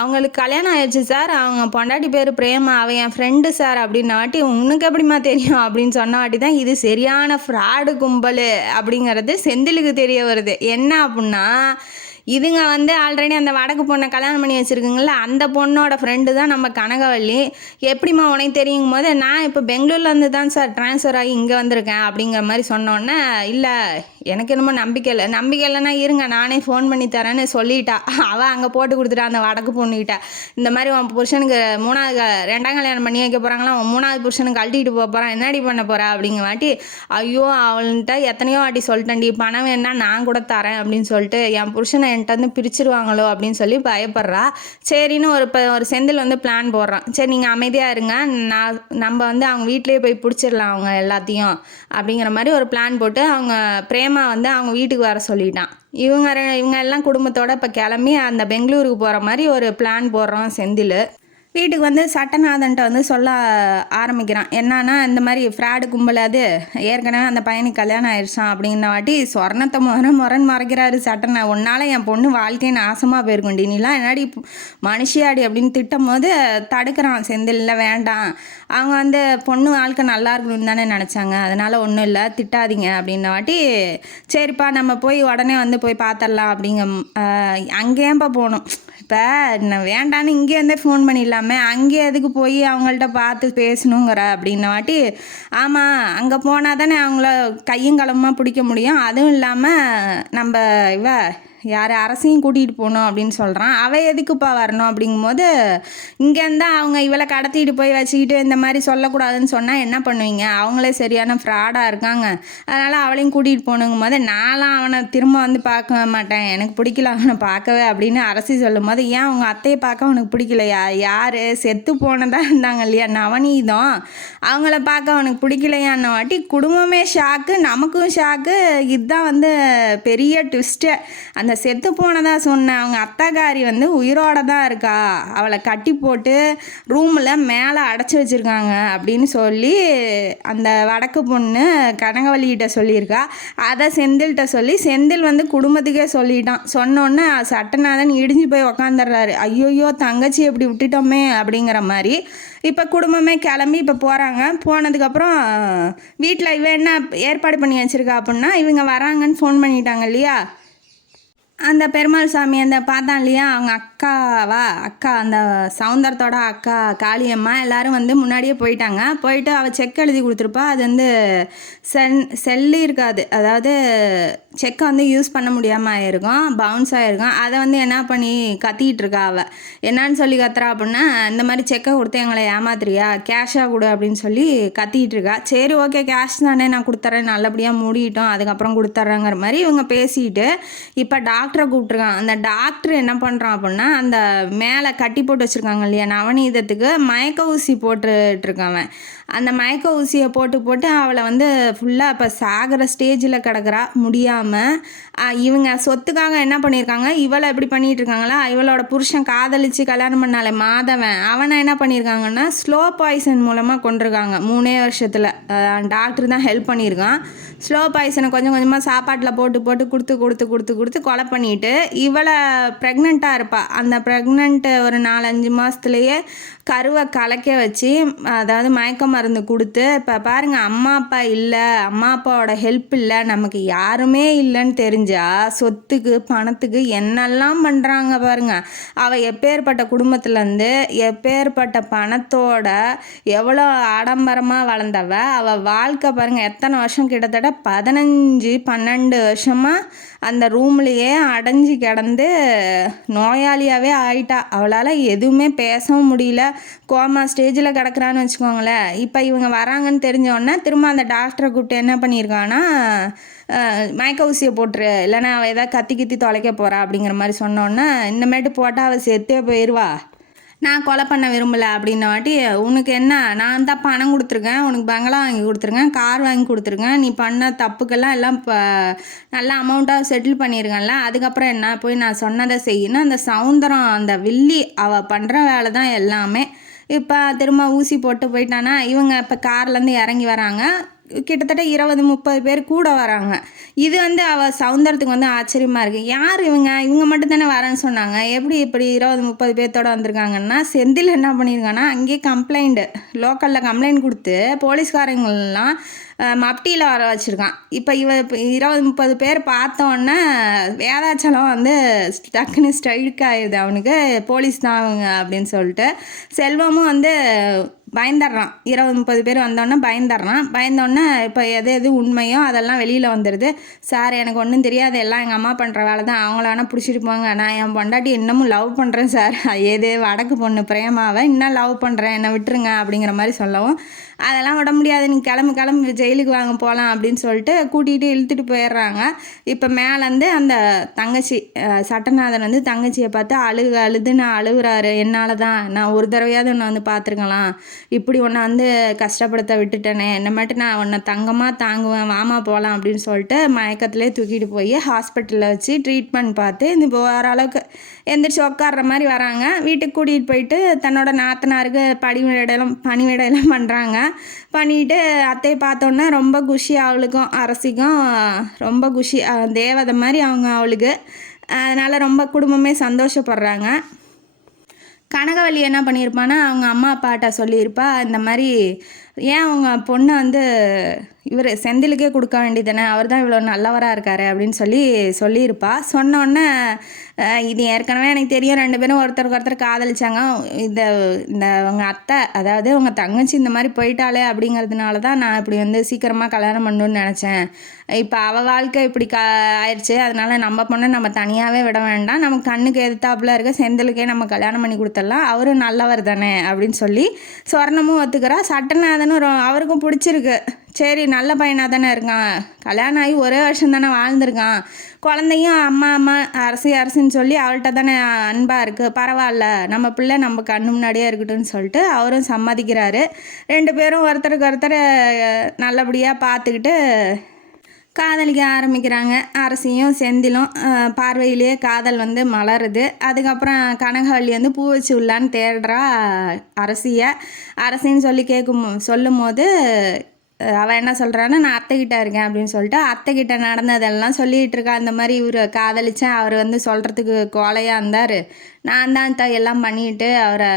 அவங்களுக்கு கல்யாணம் ஆயிடுச்சு சார், அவங்க பொண்டாட்டி பேர் பிரேமா, அவன் என் ஃப்ரெண்டு சார் அப்படின்ன வாட்டி, உனக்கு எப்படிமா தெரியும் அப்படின்னு சொன்ன வாட்டி தான் இது சரியான ஃப்ராடு கும்பல் அப்படிங்கிறது செந்திலுக்கு தெரிய வருது. என்ன அப்படின்னா, இதுங்க வந்து ஆல்ரெடி அந்த வடக்கு பொண்ணை கல்யாணம் பண்ணி வச்சுருக்குங்கள, அந்த பொண்ணோட ஃப்ரெண்டு தான் நம்ம கனகவள்ளி. எப்படிம்மா உனக்கு தெரியுங்கும் போது, நான் இப்போ பெங்களூர்லேருந்து தான் சார் ட்ரான்ஸ்ஃபர் ஆகி இங்கே வந்திருக்கேன் அப்படிங்கிற மாதிரி சொன்னோன்னே, இல்லை எனக்கு என்னமோ நம்பிக்கை இல்லைன்னா இருங்க நானே ஃபோன் பண்ணி தரேன்னு சொல்லிட்டா. அவள் அங்கே போட்டு கொடுத்துட்டா அந்த வடக்கு பொண்ணுக்கிட்ட. இந்த மாதிரி உன் புருஷனுக்கு 2ஆம் கல்யாணம் பண்ணி வைக்க போகிறாங்களா, உன் 3வது புருஷனுக்கு கழட்டிட்டு போகிறான், என்னடி பண்ண போகிறா அப்படிங்கிற வாட்டி, ஐயோ அவள்கிட்ட எத்தனையோ வாட்டி சொல்லிட்டேன்டி, பணம் வேணா நான் கூட தரேன் அப்படின்னு சொல்லிட்டு என் புருஷனை என்கிட்ட வந்து பிரிச்சிருவாங்களோ அப்படின்னு சொல்லி பயப்படுறா. சரின்னு ஒரு செந்தில் வந்து பிளான் போடுறான். சரி நீங்கள் அமைதியாக இருங்க, நம்ம வந்து அவங்க வீட்டிலேயே போய் பிடிச்சிடலாம் அவங்க எல்லாத்தையும் அப்படிங்கிற மாதிரி ஒரு பிளான் போட்டு அவங்க பிரேமா வந்து அவங்க வீட்டுக்கு வர சொல்லிட்டான். இவங்க எல்லாம் குடும்பத்தோடு இப்போ கிளம்பி அந்த பெங்களூருக்கு போகிற மாதிரி ஒரு பிளான் போடுறான் செந்தில். வீட்டுக்கு வந்து சட்டநாதன்ட்ட வந்து சொல்ல ஆரம்பிக்கிறான். என்னன்னா இந்த மாதிரி ஃப்ராடு கும்பல், அது ஏற்கனவே அந்த பையனுக்கு கல்யாணம் ஆயிடுச்சான் அப்படிங்கிற வாட்டி சொர்ணத்தை முரண் மறைக்கிறாரு சட்டனை. உன்னால் என் பொண்ணு வாழ்க்கையை நாசமாக போயிருக்குண்டி, நீலாம் என்னடி மனுஷியாடி அப்படின்னு திட்டும் போது தடுக்கிறான் செந்தில். இல்லை வேண்டாம், அவங்க வந்து பொண்ணு வாழ்க்கை நல்லா இருக்கணும்னு தானே நினச்சாங்க, அதனால் ஒன்றும் இல்லை திட்டாதீங்க அப்படின்ன வாட்டி, சரிப்பா நம்ம போய் உடனே வந்து போய் பார்த்துடலாம் அப்படிங்க. அங்கேயேப்பா போகணும், இப்போ நான் வேண்டான்னு இங்கேருந்தே ஃபோன் பண்ணிடலாமே, அங்கே எதுக்கு போய் அவங்கள்ட்ட பார்த்து பேசணுங்கிற அப்படின்ன வாட்டி, ஆமாம் அங்கே போனால் தானே அவங்கள கையும் களமாக பிடிக்க முடியும், அதுவும் இல்லாமல் நம்ம யார் அரசையும் கூட்டிகிட்டு போகணும் அப்படின்னு சொல்கிறான். அவள் எதுக்குப்பா வரணும் அப்படிங்கும்போது, இங்கேருந்தா அவங்க இவளை கடத்திட்டு போய் வச்சுக்கிட்டு இந்த மாதிரி சொல்லக்கூடாதுன்னு சொன்னால் என்ன பண்ணுவீங்க, அவங்களே சரியான ஃப்ராடாக இருக்காங்க, அதனால் அவளையும் கூட்டிகிட்டு போகணுங்கும் போது, நான்லாம் அவனை திரும்ப வந்து பார்க்க மாட்டேன், எனக்கு பிடிக்கல அவனை பார்க்கவே அப்படின்னு அரசி சொல்லும் போது, ஏன் அவங்க அத்தையை பார்க்க அவனுக்கு பிடிக்கலையா, யார் செத்து போனதாக இருந்தாங்க இல்லையா நவநீதம், அவங்கள பார்க்க அவனுக்கு பிடிக்கலையான்னு வாட்டி குடும்பமே ஷாக்கு, நமக்கும் ஷாக்கு. இதுதான் வந்து பெரிய ட்விஸ்ட்டு. அந்த செத்து போனதா சொன்ன அவங்க அத்தைக்காரி வந்து உயிரோட தான் இருக்கா, அவளை கட்டி போட்டு ரூமில் மேலே அடைச்சி வச்சுருக்காங்க அப்படின்னு சொல்லி அந்த வடக்கு பொண்ணு கனகவள்ளிகிட்ட சொல்லியிருக்கா. அதை செந்தில்கிட்ட சொல்லி செந்தில் வந்து குடும்பத்துக்கே சொல்லிட்டான். சொன்னோன்னே சட்டநாதன் இடிஞ்சு போய் உக்காந்துடுறாரு. ஐயோயோ தங்கச்சி எப்படி விட்டுட்டோமே அப்படிங்கிற மாதிரி. இப்போ குடும்பமே கிளம்பி இப்போ போகிறாங்க. போனதுக்கப்புறம் வீட்டில் என்ன ஏற்பாடு பண்ணி வச்சுருக்கா அப்படின்னா, இவங்க வராங்கன்னு ஃபோன் பண்ணிட்டாங்க இல்லையா, அந்த பெருமாள் சாமி அந்த பார்த்தான் இல்லையா, அவங்க அக்கா அந்த சவுந்தரத்தோட அக்கா காளியம்மா எல்லோரும் வந்து முன்னாடியே போயிட்டாங்க. போயிட்டு அவள் செக் எழுதி கொடுத்துருப்பா. அது வந்து செல்லு இருக்காது, அதாவது செக்கை வந்து யூஸ் பண்ண முடியாமல் ஆகிருக்கும், பவுன்ஸ் ஆகிருக்கும். அதை வந்து என்ன பண்ணி கத்திக்கிட்டு இருக்கா அவள். என்னான்னு சொல்லி கத்துறா அப்படின்னா, இந்த மாதிரி செக்கை கொடுத்து எங்களை ஏமாத்துறியா, கேஷாக கொடு அப்படின்னு சொல்லி கத்திக்கிட்டு இருக்கா. சரி ஓகே கேஷ் தானே நான் கொடுத்துட்றேன், நல்லபடியாக மூடிட்டோம், அதுக்கப்புறம் கொடுத்துட்றேங்கிற மாதிரி இவங்க பேசிட்டு இப்போ டாக்டரை கூப்பிட்ருக்கான். அந்த டாக்டர் என்ன பண்ணுறான் அப்படின்னா, அந்த மேலே கட்டி போட்டு வச்சுருக்காங்க இல்லையா நவநீதத்துக்கு, மயக்க ஊசி போட்டுட்ருக்கான். அந்த மயக்க ஊசியை போட்டு அவளை வந்து ஃபுல்லாக இப்போ சாகிற ஸ்டேஜில் கிடக்குறா முடியாமல். இவங்க சொத்துக்காக என்ன பண்ணியிருக்காங்க, இவளை எப்படி பண்ணிகிட்டு இருக்காங்களா, இவளோட புருஷன் காதலிச்சு கல்யாணம் பண்ணாலே மாதவன், அவனை என்ன பண்ணியிருக்காங்கன்னா ஸ்லோ பாய்சன் மூலமாக கொண்டிருக்காங்க 3 வருஷத்தில். டாக்டர் தான் ஹெல்ப் பண்ணியிருக்கான். ஸ்லோ பாய்சனை கொஞ்சம் கொஞ்சமாக சாப்பாட்டில் கொடுத்து கொலை பண்ணிவிட்டு இவளை ப்ரெக்னெண்ட்டாக இருப்பாள். அந்த ப்ரெக்னென்ட்டு ஒரு 4-5 மாதத்துலேயே கருவை கலக்க வச்சு, அதாவது மயக்க மருந்து கொடுத்து, இப்போ பாருங்கள் அம்மா அப்பா இல்லை, அம்மா அப்பாவோட ஹெல்ப் இல்லை, நமக்கு யாருமே இல்லைன்னு தெரிஞ்சா சொத்துக்கு பணத்துக்கு என்னெல்லாம் பண்ணுறாங்க பாருங்கள். அவள் எப்பேற்பட்ட குடும்பத்துலேருந்து எப்பேற்பட்ட பணத்தோட எவ்வளோ ஆடம்பரமாக வளர்ந்தவ, அவள் வாழ்க்கை பாருங்கள் எத்தனை வருஷம், கிட்டத்தட்ட 15-12 வருஷமாக அந்த ரூம்லேயே அடைஞ்சி கிடந்து நோயாளியாகவே ஆயிட்டா. அவளால் எதுவுமே பேசவும் முடியல, கோமா ஸ்டேஜில் கிடக்குறான்னு வச்சுக்கோங்களேன். இப்போ இவங்க வராங்கன்னு தெரிஞ்சோடனே திரும்ப அந்த டாக்டரை கூப்பிட்டு என்ன பண்ணியிருக்கான்னா, மயக்க ஊசியை போட்டுரு, இல்லைன்னா அவள் எதாவது கத்தி தொலைக்க போகிறா அப்படிங்கிற மாதிரி சொன்னோன்னே, இந்தமாட்டு போட்டால் அவள் செத்தே போயிடுவா, நான் கொலை பண்ண விரும்பலை அப்படின்ன வாட்டி, உனக்கு என்ன, நான் தான் பணம் கொடுத்துருக்கேன், உனக்கு பங்களா வாங்கி கொடுத்துருக்கேன், கார் வாங்கி கொடுத்துருக்கேன், நீ பண்ண தப்புக்கெல்லாம் எல்லாம் இப்போ நல்ல அமௌண்ட்டாக செட்டில் பண்ணியிருக்கேன்ல, அதுக்கப்புறம் என்ன, போய் நான் சொன்னதை செய்யணும். அந்த சவுந்தரம் அந்த வில்லி அவள் பண்ணுற வேலை தான் எல்லாமே. இப்போ திரும்ப ஊசி போட்டு போயிட்டானா, இவங்க இப்போ கார்லேருந்து இறங்கி வராங்க. கிட்டத்தட்ட 20-30 பேர் கூட வராங்க. இது வந்து சௌந்தரத்துக்கு வந்து ஆச்சரியமாக இருக்குது. யார் இவங்க? இவங்க மட்டும் தானே வரேன்னு சொன்னாங்க, எப்படி இப்படி 20-30 பேர்த்தோடு வந்திருக்காங்கன்னா, செந்தில் என்ன பண்ணியிருக்காங்கன்னா அங்கேயே லோக்கலில் கம்ப்ளைண்ட் கொடுத்து போலீஸ்காரங்கள்லாம் மப்டியில் வர வச்சுருக்கான். இப்போ 20-30 பேர் பார்த்தோன்னே வேதாச்சலம் வந்து டக்குன்னு ஸ்ட்ரைக் ஆயிடுது அவனுக்கு, போலீஸ் தான் அவங்க அப்படின்னு சொல்லிட்டு. செல்வமும் வந்து பயந்துடுறான். 20-30 பேர் வந்தோடனே பயந்தோடனே இப்போ எது உண்மையோ அதெல்லாம் வெளியில் வந்துடுது. சார் எனக்கு ஒன்றும் தெரியாது, எல்லாம் எங்கள் அம்மா பண்ணுற வேலை தான், அவங்கள வேணால் பிடிச்சிட்டு போங்க, நான் என் பொண்டாட்டி இன்னமும் லவ் பண்ணுறேன் சார், வடக்கு பொண்ணு பிரேமாவை இன்னும் லவ் பண்ணுறேன், என்னை விட்டுருங்க அப்படிங்கிற மாதிரி சொல்லவும், அதெல்லாம் விட முடியாது, நீ கிளம்பு ஜெயிலுக்கு வாங்க போகலாம் அப்படின்னு சொல்லிட்டு கூட்டிகிட்டு இழுத்துட்டு போயிடுறாங்க. இப்போ மேலேருந்து அந்த தங்கச்சி சட்டநாதன் வந்து தங்கச்சியை பார்த்து அழுதுன்னு அழுகுறாரு. என்னால் தான், நான் ஒரு தடவையாவது உன்னை வந்து பார்த்துருக்கலாம், இப்படி உன்னை வந்து கஷ்டப்படுத்த விட்டுட்டேனே, என்னமேட்டு நான் உன்னை தங்கமாக தாங்குவேன், வாமா போகலாம் அப்படின்னு சொல்லிட்டு மயக்கத்திலே தூக்கிட்டு போய் ஹாஸ்பிட்டலில் வச்சு ட்ரீட்மெண்ட் பார்த்து இந்த ஓரளவுக்கு எந்திரிச்சு உட்கார்ற மாதிரி வராங்க. வீட்டுக்கு கூட்டிகிட்டு போயிட்டு தன்னோட நாத்தனாருக்கு பணிவிடையெல்லாம் பண்ணுறாங்க. பண்ணிவிட்டு அத்தையை பார்த்தோன்னே ரொம்ப குஷி, அவளுக்கும் அரசிக்கும் ரொம்ப குஷி, தேவதை மாதிரி அவளுக்கு. அதனால் ரொம்ப குடும்பமே சந்தோஷப்படுறாங்க. கனகவள்ளி என்ன பண்ணியிருப்பான்னா அவங்க அம்மா அப்பாட்ட சொல்லியிருப்பா, இந்த மாதிரி ஏன் அவங்க பொண்ணை வந்து இவர் செந்திலுக்கே கொடுக்க வேண்டியதானே, அவர் தான் இவ்வளோ நல்லவராக இருக்காரு அப்படின்னு சொல்லியிருப்பா. சொன்னோடனே இது ஏற்கனவே எனக்கு தெரியும், 2 பேரும் ஒருத்தருக்கு ஒருத்தர் காதலிச்சாங்க, இந்த உங்கள் அத்தை அதாவது உங்கள் தங்கச்சி இந்த மாதிரி போயிட்டாலே அப்படிங்கிறதுனால தான் நான் இப்படி வந்து சீக்கிரமாக கல்யாணம் பண்ணணுன்னு நினச்சேன். இப்போ அவள் வாழ்க்கை இப்படி ஆயிடுச்சு, அதனால் நம்ம பொண்ணை நம்ம தனியாகவே விட வேண்டாம், நம்ம கண்ணுக்கு எதிர்த்தாப்புல இருக்க செந்திலுக்கே நம்ம கல்யாணம் பண்ணி கொடுத்துடலாம், அவரும் நல்லவர் தானே அப்படின்னு சொல்லி சொர்ணமும் ஒத்துக்கிறா. சட்டநாதனும் அவருக்கும் பிடிச்சிருக்கு, சரி நல்ல பையனாக தானே இருக்கான், கல்யாணம் ஆகி ஒரே வருஷம் தானே வாழ்ந்திருக்கான், குழந்தையும் அம்மா அரசுன்னு சொல்லி அவள்கிட்ட தானே அன்பாக இருக்குது, பரவாயில்ல நம்ம பிள்ளை நம்ம கண்ணு முன்னாடியே இருக்கட்டும்னு சொல்லிட்டு அவரும் சம்மதிக்கிறாரு. 2 பேரும் ஒருத்தருக்கு ஒருத்தர் நல்லபடியாக பார்த்துக்கிட்டு காதலிக்க ஆரம்பிக்கிறாங்க. அரசியும் செந்திலும் பார்வையிலேயே காதல் வந்து மலருது. அதுக்கப்புறம் கனகவள்ளி வந்து பூ வச்சு உள்ளான்னு தேடுறா அரசின்னு சொல்லி சொல்லும் போது அவள் என்ன சொல்கிறான்னா, நான் அத்தைக்கிட்ட இருக்கேன் அப்படின்னு சொல்லிட்டு அத்தைக்கிட்ட நடந்ததெல்லாம் சொல்லிகிட்டு இருக்கா. இந்த மாதிரி இவர் காதலித்தேன், அவர் வந்து சொல்கிறதுக்கு கோலையாக இருந்தார், நான் தான் எல்லாம் பண்ணிட்டு அவரை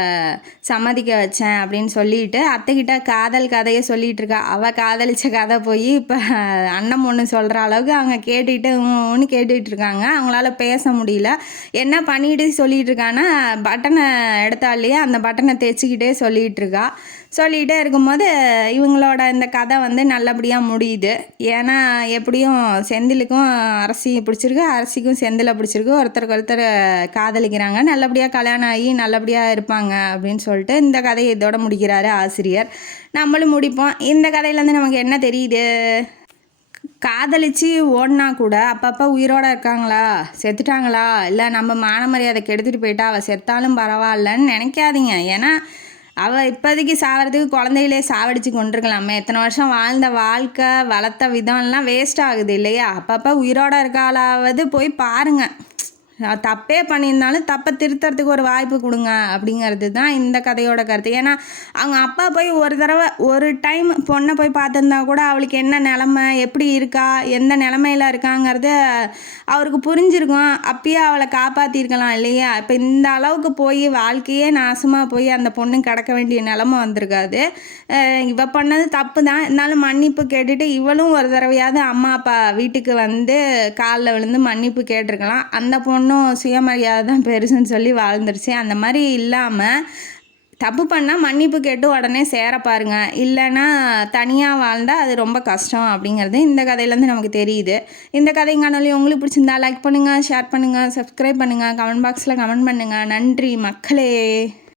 சம்மதிக்க வச்சேன் அப்படின்னு சொல்லிட்டு அத்தைக்கிட்ட காதல் கதையை சொல்லிகிட்டு இருக்கா. அவள் காதலித்த கதை போய் இப்போ அண்ணன் ஒன்று சொல்கிற அளவுக்கு அவங்க ஒன்று கேட்டுக்கிட்டு இருக்காங்க. அவங்களால பேச முடியல. என்ன பண்ணிட்டு சொல்லிகிட்டு இருக்கான்னா, பட்டனை எடுத்தாலேயே அந்த பட்டனை தைச்சிக்கிட்டே சொல்லிகிட்டே இருக்கும்போது இவங்களோட இந்த கதை வந்து நல்லபடியாக முடியுது. ஏன்னா எப்படியும் செந்திலுக்கும் அரசி பிடிச்சிருக்கு, அரசிக்கும் செந்திலை பிடிச்சிருக்கு, ஒருத்தருக்கு ஒருத்தர் காதலிக்கிறாங்க, நல்லபடியாக கல்யாணம் ஆகி நல்லபடியாக இருப்பாங்க அப்படின்னு சொல்லிட்டு இந்த கதையை இதோட முடிக்கிறாரு ஆசிரியர். நம்மளும் முடிப்போம். இந்த கதையிலேருந்து நமக்கு என்ன தெரியுது? காதலிச்சு ஓடினா கூட அப்பப்போ உயிரோடு இருக்காங்களா, செத்துட்டாங்களா, இல்லை நம்ம மான மரியாதை கெடுத்துட்டு போயிட்டா அவள் செத்தாலும் பரவாயில்லன்னு நினைக்காதீங்க. ஏன்னா அவள் இப்போதைக்கு சாகிறதுக்கு குழந்தைகளே சாவடிச்சு கொண்டிருக்கலாமே, எத்தனை வருஷம் வாழ்ந்த வாழ்க்கை வளர்த்த விதம்லாம் வேஸ்ட் ஆகுது இல்லையா? அப்பப்போ உயிரோடு இருக்காளாவது போய் பாருங்கள், தப்பே பண்ணியிருந்தாலும் தப்பை திருத்துறதுக்கு ஒரு வாய்ப்பு கொடுங்க அப்படிங்கிறது தான் இந்த கதையோட கருத்து. ஏன்னா அவங்க அப்பா போய் ஒரு டைம் பொண்ணை போய் பார்த்துருந்தா கூட அவளுக்கு என்ன நிலமை, எப்படி இருக்கா, எந்த நிலமையில இருக்காங்கிறது அவருக்கு புரிஞ்சிருக்கும், அப்பயே அவளை காப்பாற்றிருக்கலாம் இல்லையா? இப்போ இந்த அளவுக்கு போய் வாழ்க்கையே நாசமாக போய் அந்த பொண்ணு கிடக்க வேண்டிய நிலமை வந்திருக்காது. இவ பண்ணது தப்பு தான், இருந்தாலும் மன்னிப்பு கேட்டுட்டு இவளும் ஒரு தடவையாவது அம்மா அப்பா வீட்டுக்கு வந்து காலில் விழுந்து மன்னிப்பு கேட்டிருக்கலாம். அந்த பொண்ணு சுயமரியாதை தான் பெருசுன்னு சொல்லி வாழ்ந்துருச்சு. அந்த மாதிரி இல்லாமல் தப்பு பண்ணால் மன்னிப்பு கேட்டு உடனே சேர பாருங்க, இல்லைன்னா தனியாக வாழ்ந்தால் அது ரொம்ப கஷ்டம் அப்படிங்கிறது இந்த கதையிலேருந்து நமக்கு தெரியுது. இந்த கதை காணொலி உங்களுக்கு பிடிச்சிருந்தா லைக் பண்ணுங்கள், ஷேர் பண்ணுங்கள், சப்ஸ்கிரைப் பண்ணுங்கள், கமெண்ட் பாக்ஸில் கமெண்ட் பண்ணுங்கள். நன்றி மக்களே.